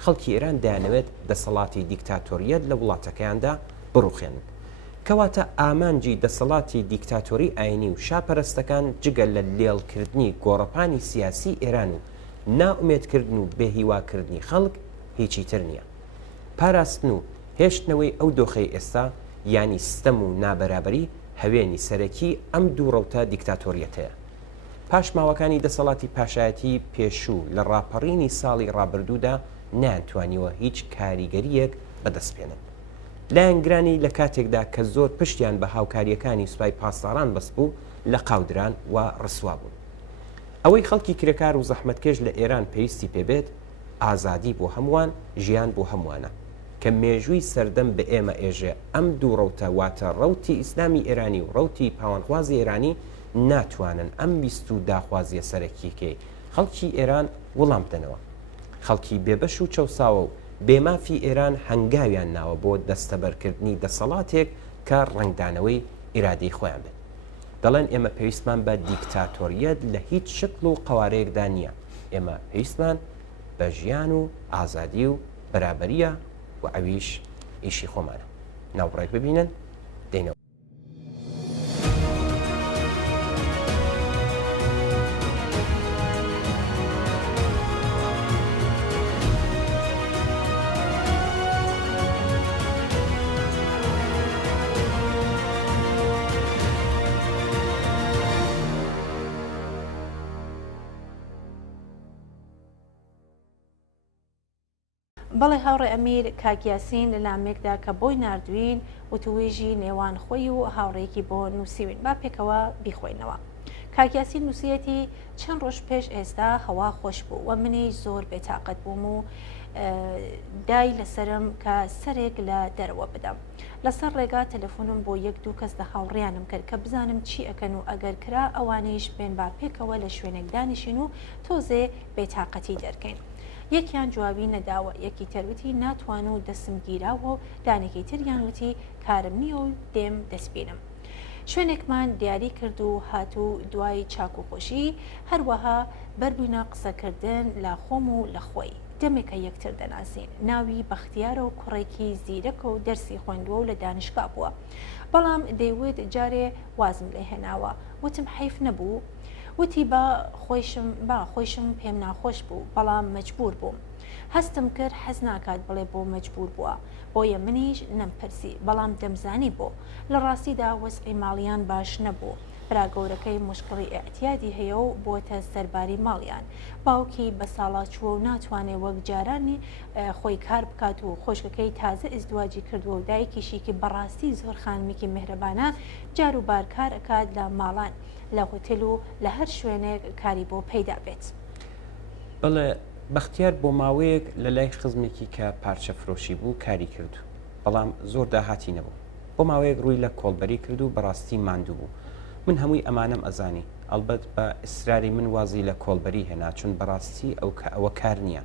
خەڵکی ئێران دەیانەوێت دەسەڵاتی دیکتاتۆریەت لە وڵاتەکەیاندا بڕوخێنن. کەواتە ئامانجی دەسەڵاتی دیکتاتۆری ئاینی و شاپەرستەکان جگەل لە لێڵکردنی گۆڕەپانی سیاسی ئێران و ناومێتکردن و بێهیواکردنی خەڵک هیچی تر نییە. پاراستن و هێشتنەوەی ئەو دۆخەی ئێستا ینی ستەم و نابەرابەری هەوێنی سەرەکی ئەم دوو ڕەوتە دیکتاتۆریەتەیە. پاشماوەکانی دەسەڵاتی پاشایەتی پێشوو لە ڕاپەڕینی ساڵی ڕابردوودا نانتوانیوە هیچ کاریگەریەک بەدەستپێنن. لایەنگرانی لە کاتێکدا کە زۆر پشتیان بە هاوکاریەکانی سوپای پاسداران بەس بوو لە قاودران و ڕسوا بوون. ئەوەی خەڵکی کرێکار و زەحمەتکێش لە ئێران پێویستی پێبێت ئازادی بۆ هەمووان ژیان بۆ هەمووانە کە مێژووی سەردەم بە ئێمە ئێژێ ئەم دوو ڕەوتە واتە ڕەوتی ئیسلامی ئێرانی و ڕەوتی پاوەندخوازی ئێرانی ناتوانن ئەم بیست و داخوازیە سەرەکیکەی خەڵکی ئێران وەڵام بدەنەوە. خەڵکی بێبەش و چەساوە و بێمافی ئێران هەنگاویان ناوە بۆ دەستەبەرکردنی دەسەڵاتێک کە ڕنگدانەوەی ئیرادەی خۆیان بێت. دەڵێن ئێمە پێویستمان بە دیکتاتۆریەت لە هیچ شکل و قەوارەیەکدا نییە. ئێمە پێویستمان بە ژیان و ئازادی و بەرابەریە و ئەویش ئیشی خۆمانە. ناوڕێک ببینن دێنەوە. بەڵێ هاوڕێ ئەمیر کاکیاسین لە لامێکدا کە بۆی نردوین و توێژی نێوان خۆی و هاوڕێکی بۆ نووسیوین با پێکەوە بیخۆینەوە. کاکیاسین نووسەتی چەند ڕۆژ پێش ئێستا هەوا خۆش بوو و منی زۆر بێتاقەت بووم و دای لەسرم کە سەرێک لە دەرەوە بدەم. لەسەر ڕێگا تەلەفۆنم بۆ یەک دوو کەس لە هاوڕێیانم کرد کە بزانم چی ئەکەن و ئەگەر کرا ئەوانەیش بێن با پێکەوە لە شوێنێک دانیشین و تۆزێ بێتاقەتی دەرکەین. یەکیان جوابی نەداوە، یەکی تەروتی ناتوان و دەسم گیراوە و دانێکی تریان وتی کارم نییە و دێم دەستبینم. شوێنێکمان دیاری کرد و هاتوو دوای چاک و خۆشی هەروەها بەربووینە قسەکردن لە خۆم و لە خۆی. دەمێکە یەکتر دەناسین. ناوی بەختیارە و کوڕێکی زیرەکە و دەرسی خوێندووە و لە دانشگا بووە. بەڵام دەیوت جارێ وازم لێ هێناوە. وتم حیف نەبوو. وتی با خۆشم پێم ناخۆش بوو بەڵام مەجبور بووم. هەستم کرد حەز ناکات بڵێ بۆ مەجبور بووە. بۆیە منیش نەمپرسی بەڵام دەمزانی بۆ. لە ڕاستیدا وەزعی ماڵیان باش نەبوو. براگەورەکەی مشکڵی ئەعتیادی هەیە و بۆتە سەرباری ماڵیان. باوکی بە ساڵات چووە و ناتوانێت وەک جارانی خۆی کار بکات و خۆشکەکەی تازە ئیزدواجی کردووە و دایکیشیکی بەڕاستی زۆر خانمێکی میهرەبانە جار و بارکار ئەکات لە ماڵان لە هۆتێل و لە هەر شوێنێک کاری بۆ پەیدا بێت. بەڵێ بەختیار بۆ ماوەیەک لە لای خزمێکی کە پارچە فرۆشی بوو کاری کردو بەڵام زۆر داهاتی نەبوو. بۆ ماوەیەک ڕووی لە کۆڵبەری کرد و بەڕاستی ماندوو بوو. من هەمووی ئەمانم ئەزانی ئەلبەت بە ئیسراری من وازی لە کۆڵبەری هێنا چون بەڕاستی ئەوە کار نییە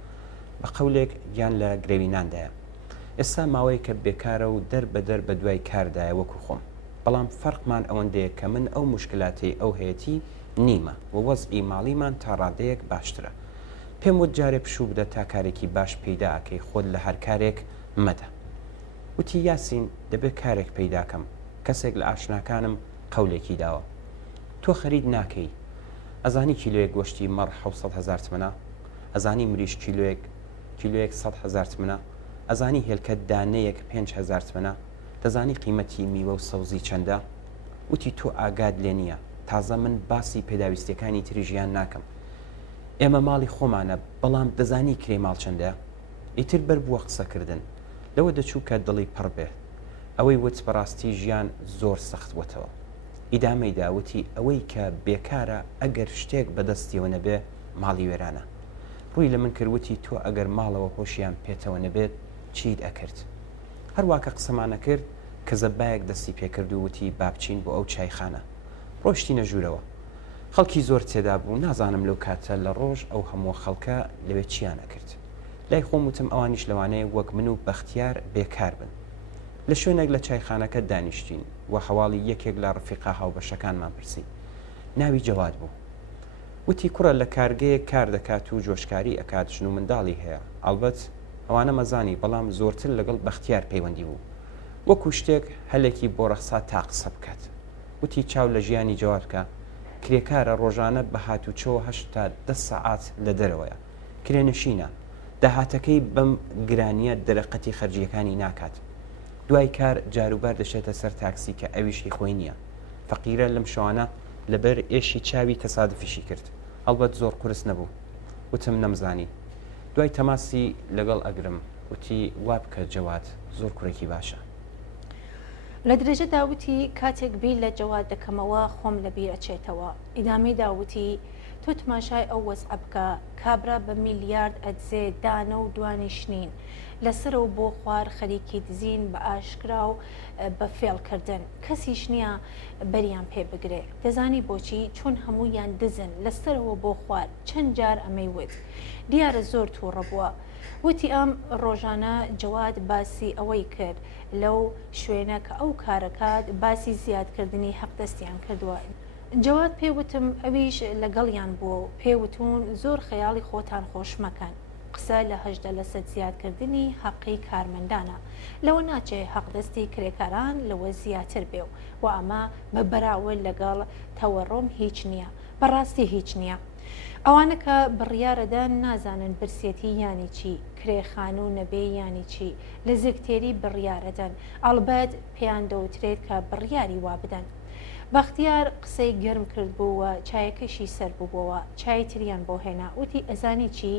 بە قەولێک گیان لە گرێویناندایە. ئێستا ماوەیە کە بێکارە و دەر بە دوای کاردایە وەکو خۆم. بەڵام فەرقمان ئەوەندەیە کە من ئەو مشکلاتی ئەو هەیەتی نیمە و وەزئی ماڵیمان تا ڕادەیەک باشترە. پێم وت جارێ پشوو بدە تا کارێکی باش پەیدا ئەکەی خۆت لە هەر کارێک مەدە. وتی یاسین دەبێت کارێک پەیداکەم. کەسێک لە ئاشناکانم قەولێکی داوە. تۆ خەرید ناکەی. ئەزانی کیلۆیەک گۆشتی مەڕ 700,000 تمەنە، ئەزانی مریش کیلۆیەک 100,000 تمەنە، ئەزانی هێلکە دانەیەک 5,000 تمەنە، دەزانی قیمەتی میوە و سەوزی چەندە؟ وتی تۆ ئاگاد لێ نییە. تازە من باسی پێداویستەکانی تری ژیان ناکەم. ئێمە ماڵی خۆمانە بەڵام دەزانی کرێ ماڵ چەندە؟ ئیتر بەر بووە قسەکردن لەوە دەچوو کە دڵی پڕ بێت. ئەوەی وت بەڕاستی ژیان زۆر سەخت وتەوە. ئیدامەی داوتی ئەوەی کە بێکارە ئەگەر شتێک بەدەستیەوە نەبێ ماڵی وێرانە. ڕووی لە من کردوتی تۆ ئەگەر ماڵەوە هۆشیان پێتەوە نەبێت چیت ئەکرد؟ هەروواکە قسەمانە کرد کە زەبایەک دەستی پێکرد و وتی بابچین بۆ ئەو چایخانە. ڕۆشتینە ژوورەوە. خەڵکی زۆر تێدا بوو نازانم لەو کاتە لە ڕۆژ ئەو هەموو خەڵکە لەوێ چیانە کرد. لای خۆم وتم ئەوانیش لەوانەیە وەک من و بەختیار بێکار بن. لە شوێنێک لە چایخانەکە دانیشتین و هەواڵی یەکێک لە ڕفیقا هاوبەشەکانمان پرسی. ناوی جەواد بوو. وتی کوڕە لە کارگەیەک کار دەکات و جۆشکاری ئەکات ژن و منداڵی هەیە. ئەڵبەت ئەوانە مەزانی بەڵام زۆرتر لەگەڵ بەختیار پەیوەندی بوو. وەکو شتێک هەلێکی بۆ ڕەخسا تا قسە بکات. وتی چاو لە ژیانی جەواد بکە. کرێکارە ڕۆژانە بە هاتوچۆ 8 تا 10 سەعات لە دەرەوەیە. کرێنشینە. داهاتەکەی بەم گرانیە دەرەقەتی خەرجیەکانی ناکات. دوای کار جاروبار دەشێتە سەر تاکسی کە ئەویشی خۆی نییە. فەقیرە لەم شەوانە لەبەر ئێشی چاوی تەسادفیشی کرد. ئەڵبەت زۆر قورس نەبوو. وتم نەمزانی. دوای تەماسی لەگەڵ ئەگرم وتی وا بکە جەواد زۆر کوڕێکی باشە. لە درێژە داوتی کاتێک بیر لە جەواد دەکەمەوە خۆم لە بیر ئەچێتەوە. ئیدامەی داوتی تۆ تماشای ئەو وەزع بکە کابرا بە میلیارد ئەجزێ دانە و دوانیشتین لەسەرەوە بۆ خوار خەریکی دزین بە ئاشکرا و بە فێڵکردن کەسیش نییە بەریان پێ بگرێ دەزانی بۆچی چۆن هەموویان دزن لەسەرەوە بۆ خوار چەند جار ئەمەی وت دیارە زۆر تووڕە بووە وتی ئەم ڕۆژانە جەواد باسی ئەوەی کرد لەو شوێنە کە ئەو کارەکات باسی زیادکردنی حەقدەستیان کردووە جەواد پێوتم ئەویش لەگەڵیان بووە و پێوتون زۆر خەیاڵی خۆتان خۆش مەکەن قسە لە 18% زیادکردنی حەقی کارمەندانە لەوە ناچێ حەقدەستی کرێکاران لەوە زیاتر بێ و ئەمە بە بەراورد لەگەڵ تەوەڕۆم هیچ نییە بەڕاستی هیچ نییە ئەوانە کە بڕیارەدان نازانن برسێتی یانی چی کرێخان و نەبێ یانی چی لە زگتێری بڕیارەدەن ئەڵبەت پێیان دەوترێت کە بڕیاری وا بدەن بەختیار قسەی گەرم کرد بووە چایەکەشی سەر بووبەوە چای تریان بۆ هێنا وتی ئەزانی چی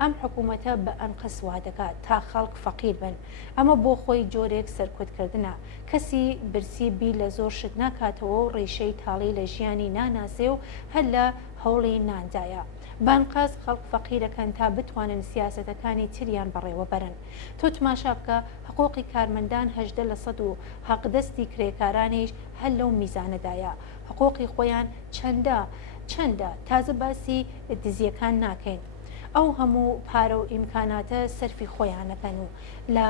ئەم حکوومەتە بە ئەنقەس وا دەکات تا خەڵک فەقیر بن ئەمە بۆ خۆی جۆرێک سەرکوتکردنە کەسی برسی بی لە زۆر شت ناکاتەوە و ڕێشەی تاڵی لە ژیانی ناناسێ و هەر لە هەوڵی ناندایە بانقاس خەڵک فەقیرەکەن تا بتوانن سیاسەتەکانی تریان بەڕێوە بەرن تۆ تماشا بکە حقوقی کارمەندان 18% و حەقدەستی کرێکارانیش هەر لەو میزانەدایە حقوقی خۆیان چەندە تازە باسی دزیەکان ناکەین ئەو هەموو پارە و ئیمکاناتە سەرفی خۆیانەکەن و لە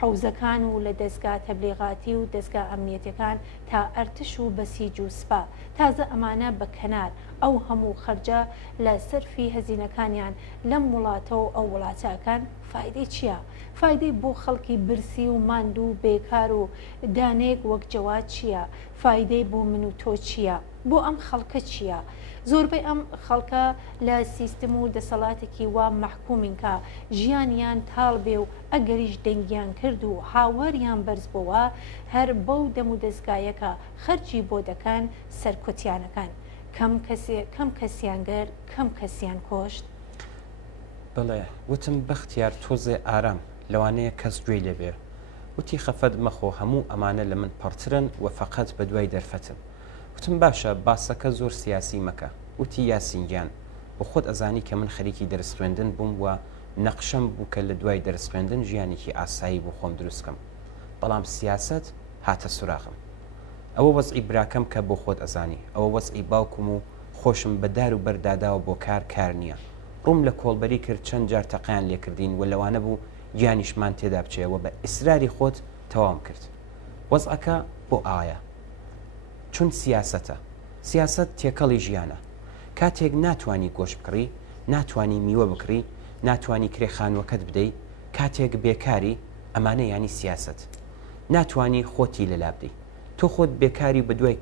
حوزەکان و لە دەستگا تەبلیغاتی و دەستگا ئەمنیەتەکان تا ئەرتش و بەسیج و سپا تازە ئەمانە بە کەنار ئەو هەموو خەرجە لە سەرفی هەزینەکانیان لەم وڵاتە و ئەو وڵاتەکان فایدەی چییە؟ فایدەی بۆ خەڵکی برسی و ماند و بێکار و دانێک وەک جەواد چییە؟ فایدەی بۆ من و تۆ چییە؟ بۆ ئەم خەڵکە چییە؟ زۆربەی ئەم خەڵکە لە سیستم و دەسەڵاتێکی وا مەحکومین کە ژیانیان تاڵ بێ و ئەگەریش دەنگیان کرد و هاواریان بەرز بووە هەر بەو دەم و دەستگایەکە خەرجی بۆ دەکەن سەرکوتیانەکان کەم کەسیانگەر کەم کەسیان کۆشت بڵێ وتم بەختیار تۆزێ ئارام لەوانەیە کەس گوێی لێبێ وتی خەفەت مەخۆ هەموو ئەمانە لە من پڕترن و فەقەت بە دوای دەرفەتم وتم باشە باسەکە زۆر سیاسی مەکە وتی یاسینگیان بۆ خۆت ئەزانی کە من خەریکی دەرس خوێندن بووم و نەقشەم بوو کە لە دوای دەرس خوێندن ژیانێکی ئاسایی بۆ خۆم دروستکەم بەڵام سیاست هاتە سوراخم ئەوە وەزعی براکەم کە بۆ خۆت ئەزانی ئەوە وەزعی باوکم و خۆشم بەدار و بەرداداوە بۆ کار نییە ڕوم لە کۆڵبەری کرد چەند جار تەقیان لێکردین و لەوانە بوو گیانیشمان تێدا بچێەوە بە ئیسراری خۆت تەواو کرد وەزعەکە بۆ ئایا چون سیاست تێکەڵی ژیانە کاتێک ناتوانی گۆش بکڕی ناتوانی میوە بکڕی ناتوانی کرێخانوەکەت بدەیت کاتێک بێکاری ئەمانە ینی سیاست ناتوانی خۆتی لەلا بدەیت تۆ خۆت بێکاری بە دوای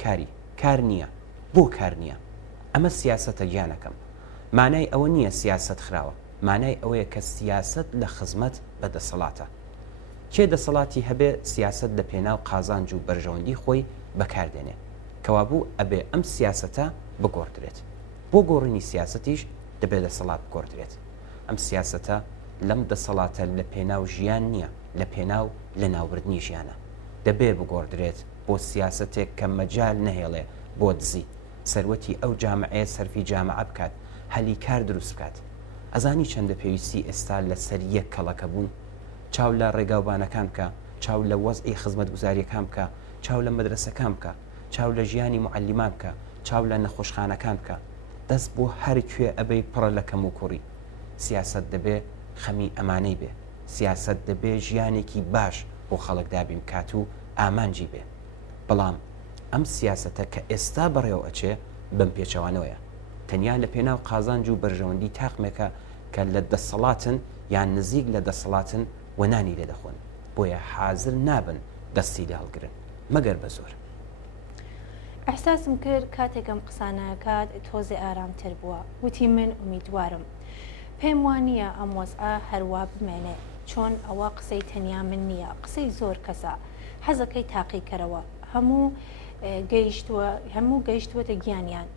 کار نییە بۆ کار نییە ئەمە سیاسەتە گیانەکەم مانای ئەوە نییە سیاست خراوە مانای ئەوەیە کە سیاست لە خزمەت بەدەسەڵاتە کێ دەسەڵاتی هەبێ سیاست لە پێناو قازانج و بەرژەوەندی خۆی بەکاردێنێ کەوابوو ئەبێ ئەم سیاسەتە بگۆڕدرێت بۆ گۆڕینی سیاستیش دەبێت دەسەڵات بگۆڕدرێت ئەم سیاسەتە لەم دەسەڵاتە لە پێناو ژیان نییە لە پێناو لە ناوبردنی ژیانە دەبێ بگۆڕدرێت بۆ سیاستێک کە مەجال نەهێڵێ بۆ دزی سەروەتی ئەو جامعەیە سەرفی جامعە بکات هەلی کار دروست بکات ئەزانی چەندە پێویستی ئێستا لە سەر یەک کەڵەکە بوون چاو لە ڕێگاوبانەکان بکە چاو لە وەزعی خزمەتگوزاریەکان بکە چاو لە مەدرسەکان بکە چاو لە ژیانی معلیمان بکە چاو لە نەخۆشخانەکان بکە دەست بۆ هەر کوێ ئەبەی پڕە لە کەم و کوڕی سیاست دەبێ خەمی ئەمانەی بێ سیاست دەبێ ژیانێکی باش بۆ خەڵک دابین کات و ئامانجی بێ بەڵام ئەم سیاستە کە ئێستا بەڕێوە ئەچێ بەم پێچەوانەوەیە تەنیا لە پێناو قازانج و بەرژەوەندی تاقمێکە کە لە دەسەڵاتن یان نزیک لە دەسەڵاتن و نانی لێ دەخۆن بۆیە حازر نابن دەستی لە هەڵگرن مەگەر بە زۆر ئەحساسم کرد کاتێکم قسانەکات تۆزێ ئارامتر بووە وتی من ئومیدوارم پێم وانە ئەم وەزعە هەروە بمێنێ چۆن ئەوە قسەی تەنیا من نییە قسەی زۆر کەسە حەزەکەی تاقیکەرەوە هەموو گەیشتووەتە گیانیان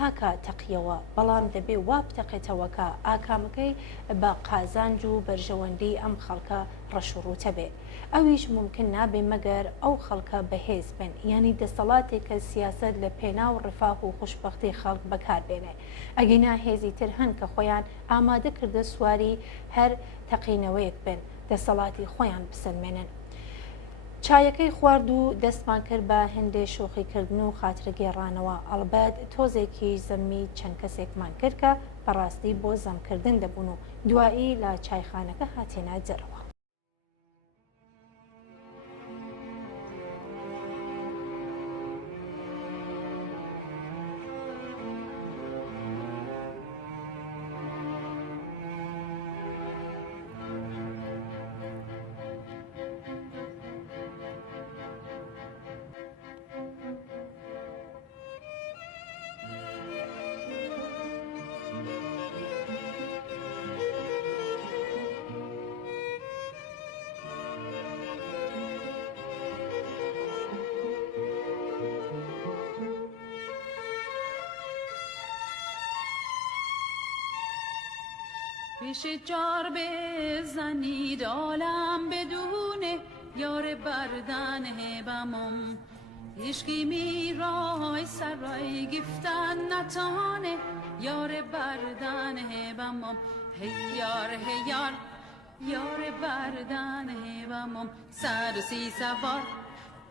هاکە تەقیەوە بەڵام دەبێ وا بتەقێتەوەکە ئاکامەکەی بە قازانج و بەرژەوەندی ئەم خەڵکە ڕەشوڕوتە بێ ئەویش ممکن نابێ مەگەر ئەو خەڵکە بەهێز بن یعنی دەسەڵاتێک کە سیاست لە پێنا و ڕفاه و خوشبەختی خەڵک بەکاربێنێ ئەگەینا هێزی تر هەن کە خۆیان ئامادە کردە سواری هەر تەقینەوەیەک بن دەسەڵاتی خۆیان بسلمێنن چایەکەی خوارد و دەستمان کرد بە هەندێک شۆخیکردن و خاترە گێڕانەوە ئەڵبەت تۆزێکی زەمی چەند کەسێکمان کرد کە بەڕاستی بۆ زەمکردن دەبوون و دوایی لە چایخانەکە هاتێنە جەرەوە پیش جار بزنید عالم بدونه یار بردن بمم هیچکی میرای سرای گفتن نتانه یار بردن بمم هیار هیار یار بردن بمم 130 سوار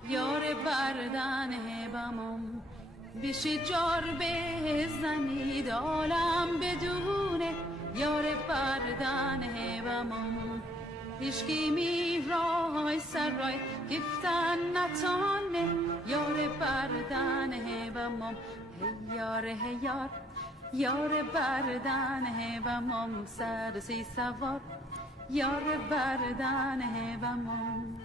یار بردن بمم پیش جار بزنید عالم بدونه یار بردن بمم هیچکی میرای سرای گفتن نتانه یار بردن بمم هیار هیار یار بردن بمم 130 سوار یار بردن بمم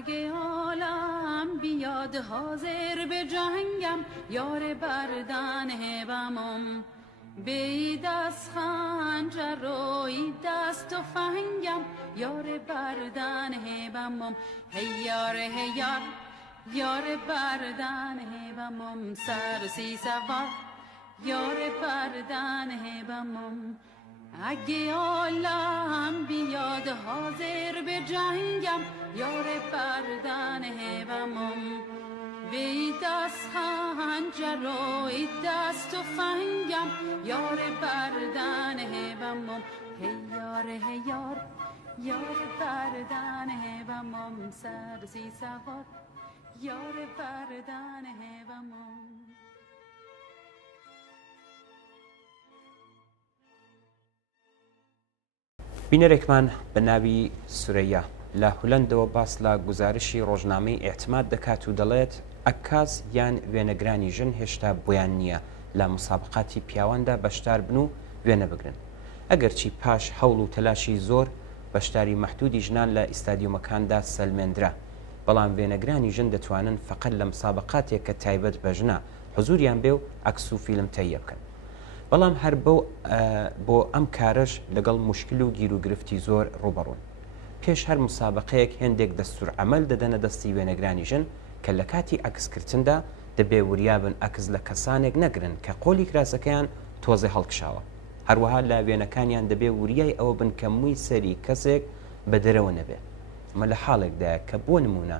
اگه عالم بیاد حاضر به جنگم یار بردن بمم به دست خنجر و ای دست تفنگم یار بردن بمم هیار هیار یار بردن بمم 130 سوار یار بردن بمم اگه عالم بیاد حاضر به جنگم یار بردن بمم به دست خنجر و ای دست تفنگم یار بردن بمم هیار هیار یار بردن بمم 130 سوار یار بردن بمم بینەرێکمان بە ناوی سورەیە لە هولەندەوە باس لە گزارشی ڕۆژنامەی ئێعتماد دەکات و دەڵێت ئەکاز یان وێنەگرانی ژن هێشتا بۆیان نییە لە مسابقاتی پیاواندا بەشدار بن و وێنە بگرن ئەگەرچی پاش هەوڵ و تەلاشی زۆر بەشداری مەحدودی ژنان لە ئیستادیۆمەکاندا سەلمێنرا بەڵام وێنەگرانی ژن دەتوانن فقط لە مسابقاتێک کە تایبەت بە ژنە حزوریان بێ و ئەکس و فیلم تەهیە بکەن بەڵام هەر بۆ ئەم کارەش لەگەڵ مشکل و گیر و گرفتی زۆر ڕوبەڕوون پێش هەر مسابقەیەک هێندێک دەستور عەمەل دەدەنە دەستی وێنەگرانی ژن کە لە کاتی ئەکسکردندا دەبێ وریابن ئەکس لە کەسانێک نەگرن کە قۆلی کراسەکەیان تۆزێ هەڵکشاوە هەروەها لا وێنەکانیان دەبێ وریای ئەوە بن کە مووی سەری کەسێک بە دەرەوە نەبێ ئەمە لە حاڵێکدایە کە بۆ نمونە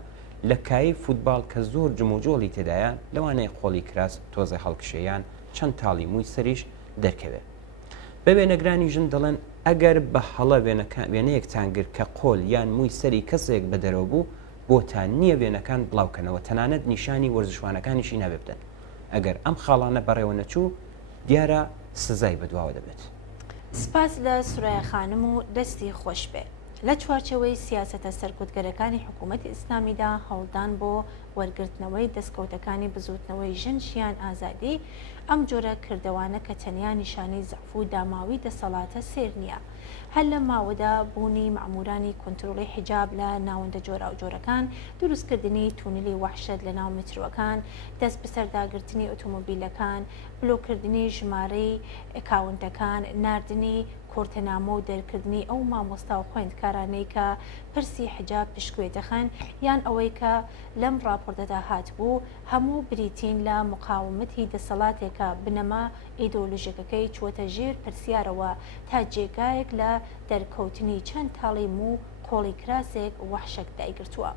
لە کایی فوتباڵ کە زۆر جموجۆڵی تێدایە لەوانەیە قۆڵی کراس تۆزێ هەڵکشەیان چەند تاڵی مووی سەریش دەرکەوێت بە وێنەگرانی ژن دەڵێن ئەگەر بە هەڵە وێنەیەکتان گرت کە قۆل یان مووی سەری کەسێک بە دەرەوە بوو بۆتان نییە وێنەکان بڵاوکەنەوە تەنانەت نیشانی وەرزشوانەکانیشی نابێ بدەن ئەگەر ئەم خاڵانە بەڕێوە نەچوو دیارە سزای بەدواوە دەبێت سپاس لە سورەیە خانم و دەستی خۆش بێ لە چوارچەوەی سیاسەتە سەرکوتگەرەکانی حکوومەتی ئیسلامیدا هەوڵدان بۆ وەرگرتنەوەی دەستکەوتەکانی بزوتنەوەی ژن ژیان ئازادی ئەم جۆرە کردەوانە کە تەنیا نیشانەی زەعف و داماوی دەسەڵاتە سێر نییە. هەر لە ماوەدا بوونی مەعمورانی کۆنتترۆڵی حیجاب لە ناوەندە جۆرا و جۆرەکان، دروستکردنی تونلی وەحشت لە ناو میترۆکان، دەست بەسەرداگرتنی ئۆتۆمۆبیلەکان، بلۆکردنی ژمارەی ئەکاونتەکان، ناردنی کۆرتەنامە و دەرکردنی ئەو مامۆستا و خوێندکارانەی کە پرسی حجاب پشکوێتەخەن یان ئەوەی کە لەم راپۆرتەدا هاتبوو هەموو بریتین لە مقاومەتی دەسەڵاتێکە بنەما ئیدۆلۆژیەکەی چوەتە ژێر پرسیارەوە تا جێگایەک لە دەرکەوتنی چەند تاڵی و قۆڵی کراسێک وەحشەک دایگرتووە.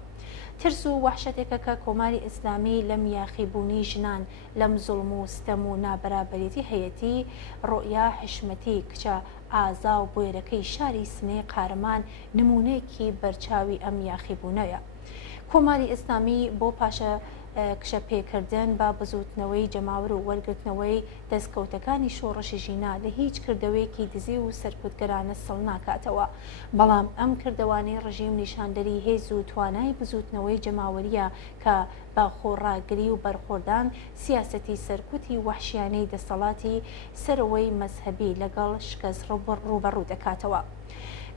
ترس و وەحشەتێکە کە کۆماری ئیسلامی لەم یاخیبوونی ژنان لەم زوڵم و ستەم و نابەرابەریەتی هەیەتی ڕۆیا حشمەتی کچە ئازا و بۆیرەکەی شاری سنەی قارەمان نمونەیەکی بەرچاوی ئەم یاخیبوونەیە. کۆماری ئیسلامی بۆ پاشە کشەپێکردن بە بزوتنەوەی جەماور و وەرگرتنەوەی دەستکەوتەکانی شۆڕەشی ژینا لە هیچ کردەوەیەکی دزی و سەرکوتگەرانە سڵ ناکاتەوە، بەڵام ئەم کردەوانی ڕژیم نیشاندەری هێز و توانای بزوتنەوەی جەماوەریە کە بە خۆڕاگری و بەرخۆردان سیاسەتی سەرکوتی وەحشیانەی دەسەڵاتی سەرەوەی مەزهەبی لەگەڵ شکەس ڕوبەڕوو دەکاتەوە.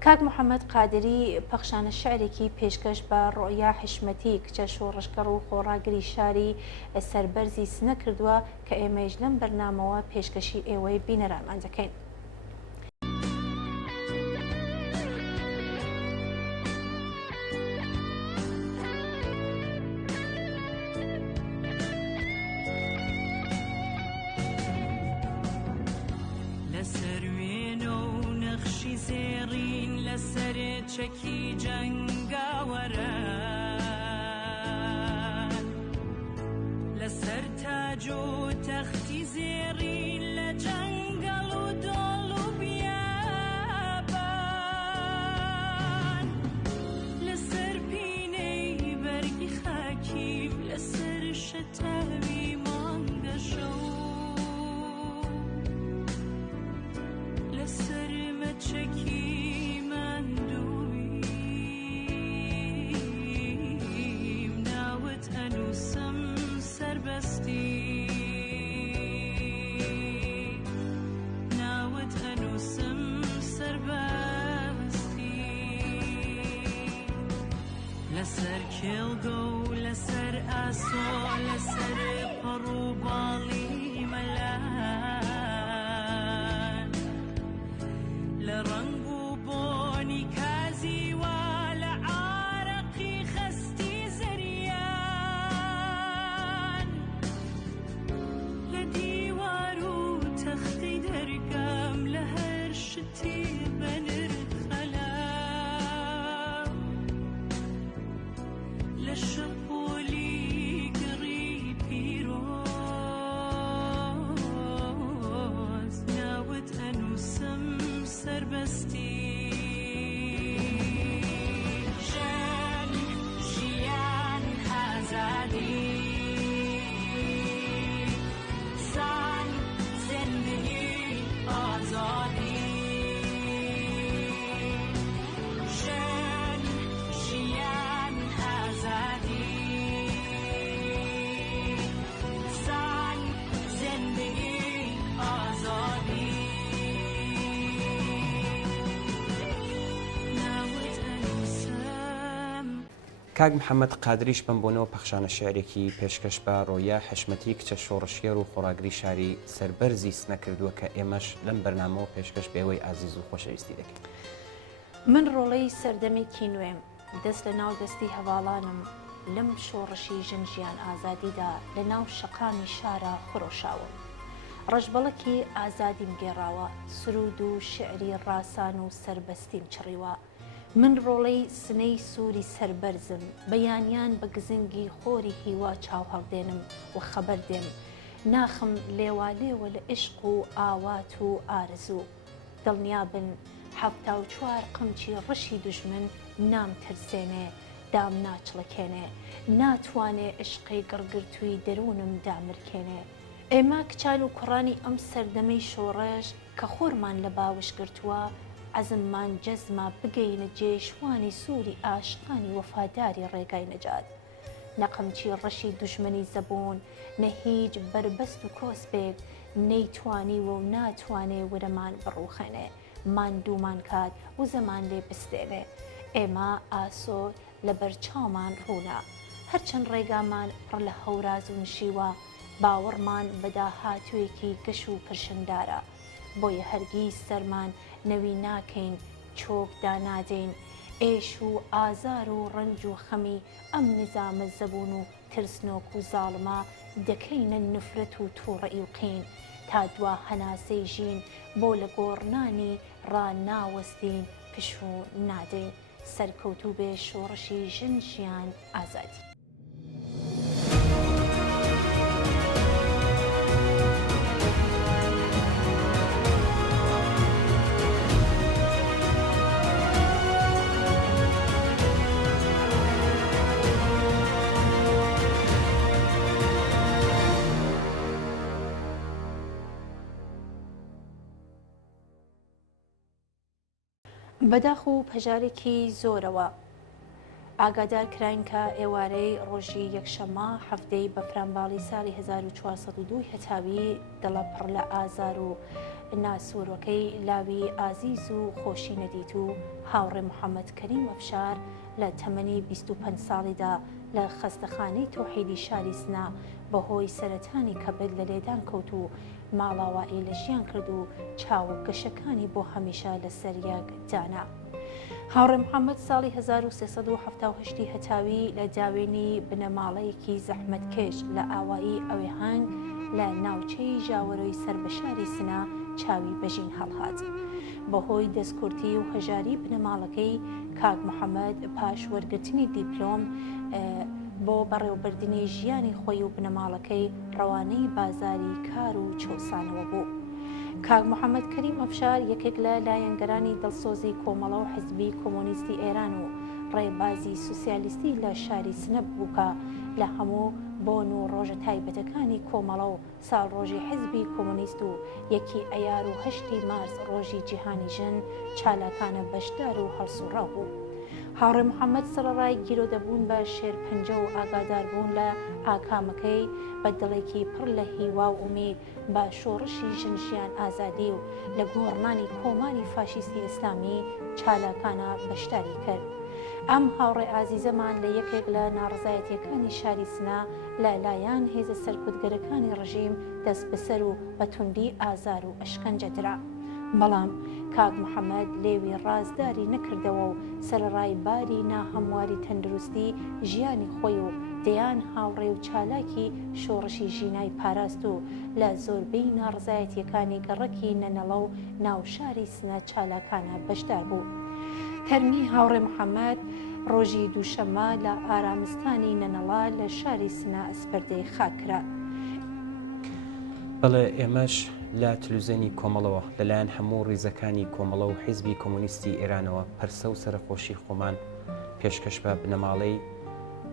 کاک محەممەد قادری پەخشانە شعرێکی پێشکەش بە ڕۆیا حشمەتی کچە شۆڕشگەڕ و خۆڕاگری شاری سەربەرزی سنە کردووە کە ئێمەش لەم بەرنامەوە پێشکەشی ئێوەی بینەرانمان دەکەین. چەکی جەنگاوەرە لەسەر تاج و تەختی زێڕی لە جەنگەڵ و دۆڵ و بیابان لەسەر پینەی بەرگی خاکیم لەسەر شەتاوی مانگە شەو لەسەر مەچەکی لەسەر کێڵگە و لەسەر ئاسۆ لەسەر پەڕ و باڵی مەلان لە ڕەنگ و بۆنی کازی وا لە عارەقی خەستی زەریان لە دیوار و تەختی دەرگام لە هەر شتی بەنر شەپۆلی گڕی پیرۆز ناوت ئەنووسم سەربەستی ژن ژیان ئازادی زان زندگی ئازادی ژن ژیان ئازادی کاک محەممەد قادریش بم بۆنەوە پەخشانە شعرێکی پێشکەش بە ڕۆیا حشمەتی کچە شۆڕشیێر و خۆڕاگری شاری سەربەرزی سنە کردووە کە ئێمەش لەم بەرنامەوە پێشکەش بێەوەی ئازیز و خۆشەویستی دەکەین. من ڕۆڵەی سەردەمێکی نوێم دەست لە ناو دەستی هەواڵانم لەم شۆڕشی ژن ژیان ئازادیدا لە ناو شەقامی شارە خۆڕۆشاوم. ڕەشبەڵەکی ئازادیم گێڕاوە سرود و شعری ڕاسان و سربەستیم چڕیوە. من ڕۆڵەی سنەی سووری سەربەرزم بەیانیان بە گزنگی خۆری هیوا چاو هەڵدێنم و خەبەر دێم ناخم لێوالێوە لە عشق و ئاوات و ئارزوو دڵنیابن 74 قمچی ڕەشی دوژمن نام ترسێنێ دام ناچڵەکێنێ ناتوانێ عشقی گڕگرتووی دەروونم دامرکێنێ. ئێمە کچال و کوڕانی ئەم سەردەمەی شۆڕەش کە خۆرمان لە باوش گرتووە عەزممان جەزمە بگەینە جێشوانی سووری ئاشقانی وەفاداری ڕێگای نەجات. نەقەمچی ڕەشی دوژمنی زەبوون، نە هیچ بربەست و کۆسبێک نەیتوانیوە و ناتوانێ ورەمان بڕووخەنێ، ماندوومان کات و زەمان لێ بستێنێ. ئێمە ئاسۆ لە بەرچاومان ڕوونا، هەرچەند ڕێگامان پڕ لە هەوراز و نشیوە، باوەڕمان بە داهاتوویەکی گەش و پرشندارە. بۆیە هەرگیز سەرمان نەوی ناکەین، چۆک دانادەین، ئێش و ئازار و ڕەنج و خەمی ئەم نظامە زەبوون و ترسنۆک و زاڵمە دەکەینە نفرەت و تووڕەئی و قین، تا دوا هەناسەی ژین بۆ لە گۆڕنانی ڕناوەستین پش و نادەین. سەرکەوتوو بێ شۆڕشی ژن ژیان ئازادی. بەداخ و پەژارێکی زۆرەوە ئاگادار کراین کە ئێوارەی ڕۆژی یەکشەمە هەفتەی بەفرانباڵی ساڵی 1402 هەتاوی دڵە پڕ لە ئازار و ناسوورەکەی لاوی ئازیز و خۆشی نەدیت و هاوڕێ محەممەد کەریم ئەفشار لە تەمەنی 25 ساڵیدا لە خەستەخانەی تۆحیدی شاری سنا بەهۆی سەرەتانی کەبد لە لێدان کەوت و ماڵاوایی لە ژیان کرد و چاو گەشەکانی بۆ هەمیشە لە سەریەک دانا. هاوڕێ محەممەد ساڵی 1370 هەتاوی لە داوێنی بنەماڵەیەکی زەحمەتکێش لە ئاوایی ئەوێهانگ لە ناوچەی ژاوەرۆی سربەشاری سنا چاوی بەژین هەڵهات. بەهۆی دەستکورتی و هەژاری بنەماڵەکەی کاک محەممەد پاش وەرگرتنی دیپلۆم بۆ بەڕێوەبردننی ژیانی خۆی و بنەماڵەکەی ڕەوانەی بازاری کار و چۆسانەوە بوو. کاک محەممەد کەریم ئەفشار یەکێک لە لایەنگەرانی دڵسۆزی کۆمەڵە و حزبی کۆمۆنیستی ئێران و ڕێبازی سوسیالیستی لە شاری سنەب بووکە لە هەموو بۆن و ڕۆژە تایبەتەکانی کۆمەڵە و ساڵڕۆژی حزبی کۆمۆنیست و یەکی ئەیار و 8 مارس ڕۆژی جیهانی ژن چالاکانە بەشدار و هەڵسوڕاو بوو. هاوڕێ محەممەد سەرەڕای گیرۆدەبوون بە شێرپەنجە و ئاگاداربوون لە ئاکامەکەی بە دڵێکی پڕ لە هیوا و ئومید بە شۆڕشی ژنژیان ئازادی و لە گۆڕنانی کۆماری فاشیستی ئیسلامی چالاکانە بەشداری کرد. ئەم هاوڕێ ئازیزەمان لە یەکێک لە ناڕزایەتیەکانی شاری سنا لە لایەن هێزە سەرکوتگەرەکانی ڕژیم دەست بەسەر و بە توندی ئازار و ئەشکەنجە درا. بەڵام کاک محەممەد لێوی ڕازداری نەکردەوە و سەرڕای باری ناهەمواری تەندروستی ژیانی خۆی و دەیان هاوڕێ و چالاکی شۆڕشی ژینای پاراست و لە زۆربەی ناڕزایەتیەکانی گەڕەکی نەنەڵە و ناوشاری سنە چالاکانە بەشدار بوو. تەرمی هاوڕێ محەممەد ڕۆژی دووشەمە لە ئارامستانی نەنەڵا لە شاری سنا ئەسپەردەی خاکرا. بەڵێ ئێمەش لە تلوزێنی کۆمەڵەوە لەلایەن هەموو ڕیزەکانی کۆمەڵە و حیزبی کۆمۆنیستی ئێرانەوە پەرسە و سەرخۆشی خۆمان پێشکەش بە بنەماڵەی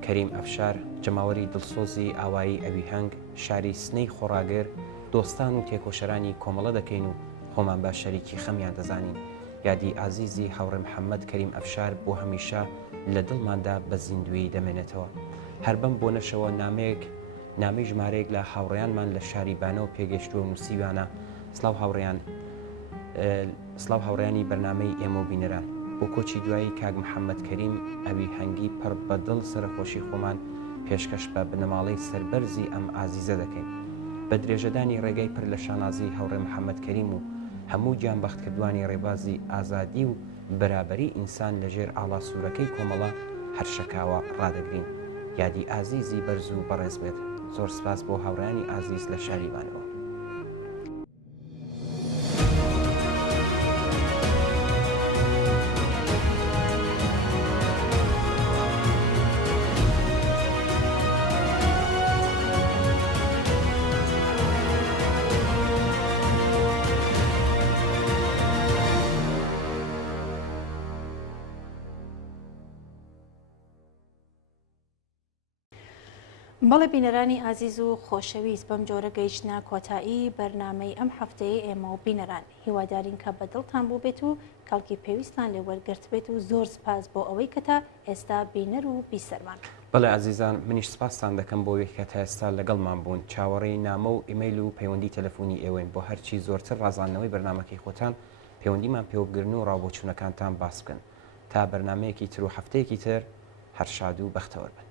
کەریم ئەفشار جەماوەری دڵسۆزی ئاوایی ئەویهەنگ شاری سنەی خۆڕاگەر دۆستان و تێکۆشەرانی کۆمەڵە دەکەین و خۆمان بە شەریکی خەمیان دەزانین. یادی ئازیزی هاوڕێ محەممەد کەریم ئەفشار بۆ هەمیشە لە دڵماندا بە زیندوی دەمێنێتەوە. هەر بەم بۆ نەشەوە نامەی ژمارەیەک لە هاوڕێیانمان لە شاری بانە و پێگەشتووە و نووسیوانە سڵاو هاوڕێیانی بەرنامەی ئێمە و بینەران. بۆ کۆچی دوایی کاک محەممەد کەریم ئەوی هەنگی پڕ بەدڵ سەرخۆشی خۆمان پێشکەش بە بنەماڵەی سەربەرزی ئەم ئازیزە دەکەین. بە درێژەدانی ڕێگەی پڕ لە شانازی هاوڕێ محەممەد کەریم و هەموو گیانبەختکردوانی ڕێبازی ئازادی و بەرابەری ئینسان لەژێر ئاڵا سوورەکەی کۆمەڵە هەرشەکاوە ڕادەگرین. یادی ئازیزی بەرز و بەڕێز بێت. زۆر سپاس بۆ هاوڕێیانی ئازیز لە شاریوانەوە. بەڵێ بینەرانی ئازیز و خۆشەویست بەم جۆرە گەیشتنا کۆتایی بەرنامەی ئەم هەفتەیە ئێمە و بینەران هیوادارین کە بەدڵتان بوو بێت و کەڵکی پێویستان لێ وەرگرت بێت و زۆر سپاس بۆ ئەوەی کە تا ئێستا بینەر و بیسەرمان. بەڵێ عزیزان منیش سپاسان دەکەم بۆ وێک کە تا ئێستا لەگەڵمان بوون چاوەڕێی نامە و ئیمەیل و پەیوەندی تەلەفۆنی ئێوەین بۆ هەرچی زۆرتر ڕازاندنەوەی بەرنمەکەی خۆتان پەیوەندیمان پێوەبگرن و ڕاوبۆچوونەکانتان باس بکەن تا بەرنمەیەکی تر و هەفتەیەکی تر هەر شاد و بەختەوەر بن.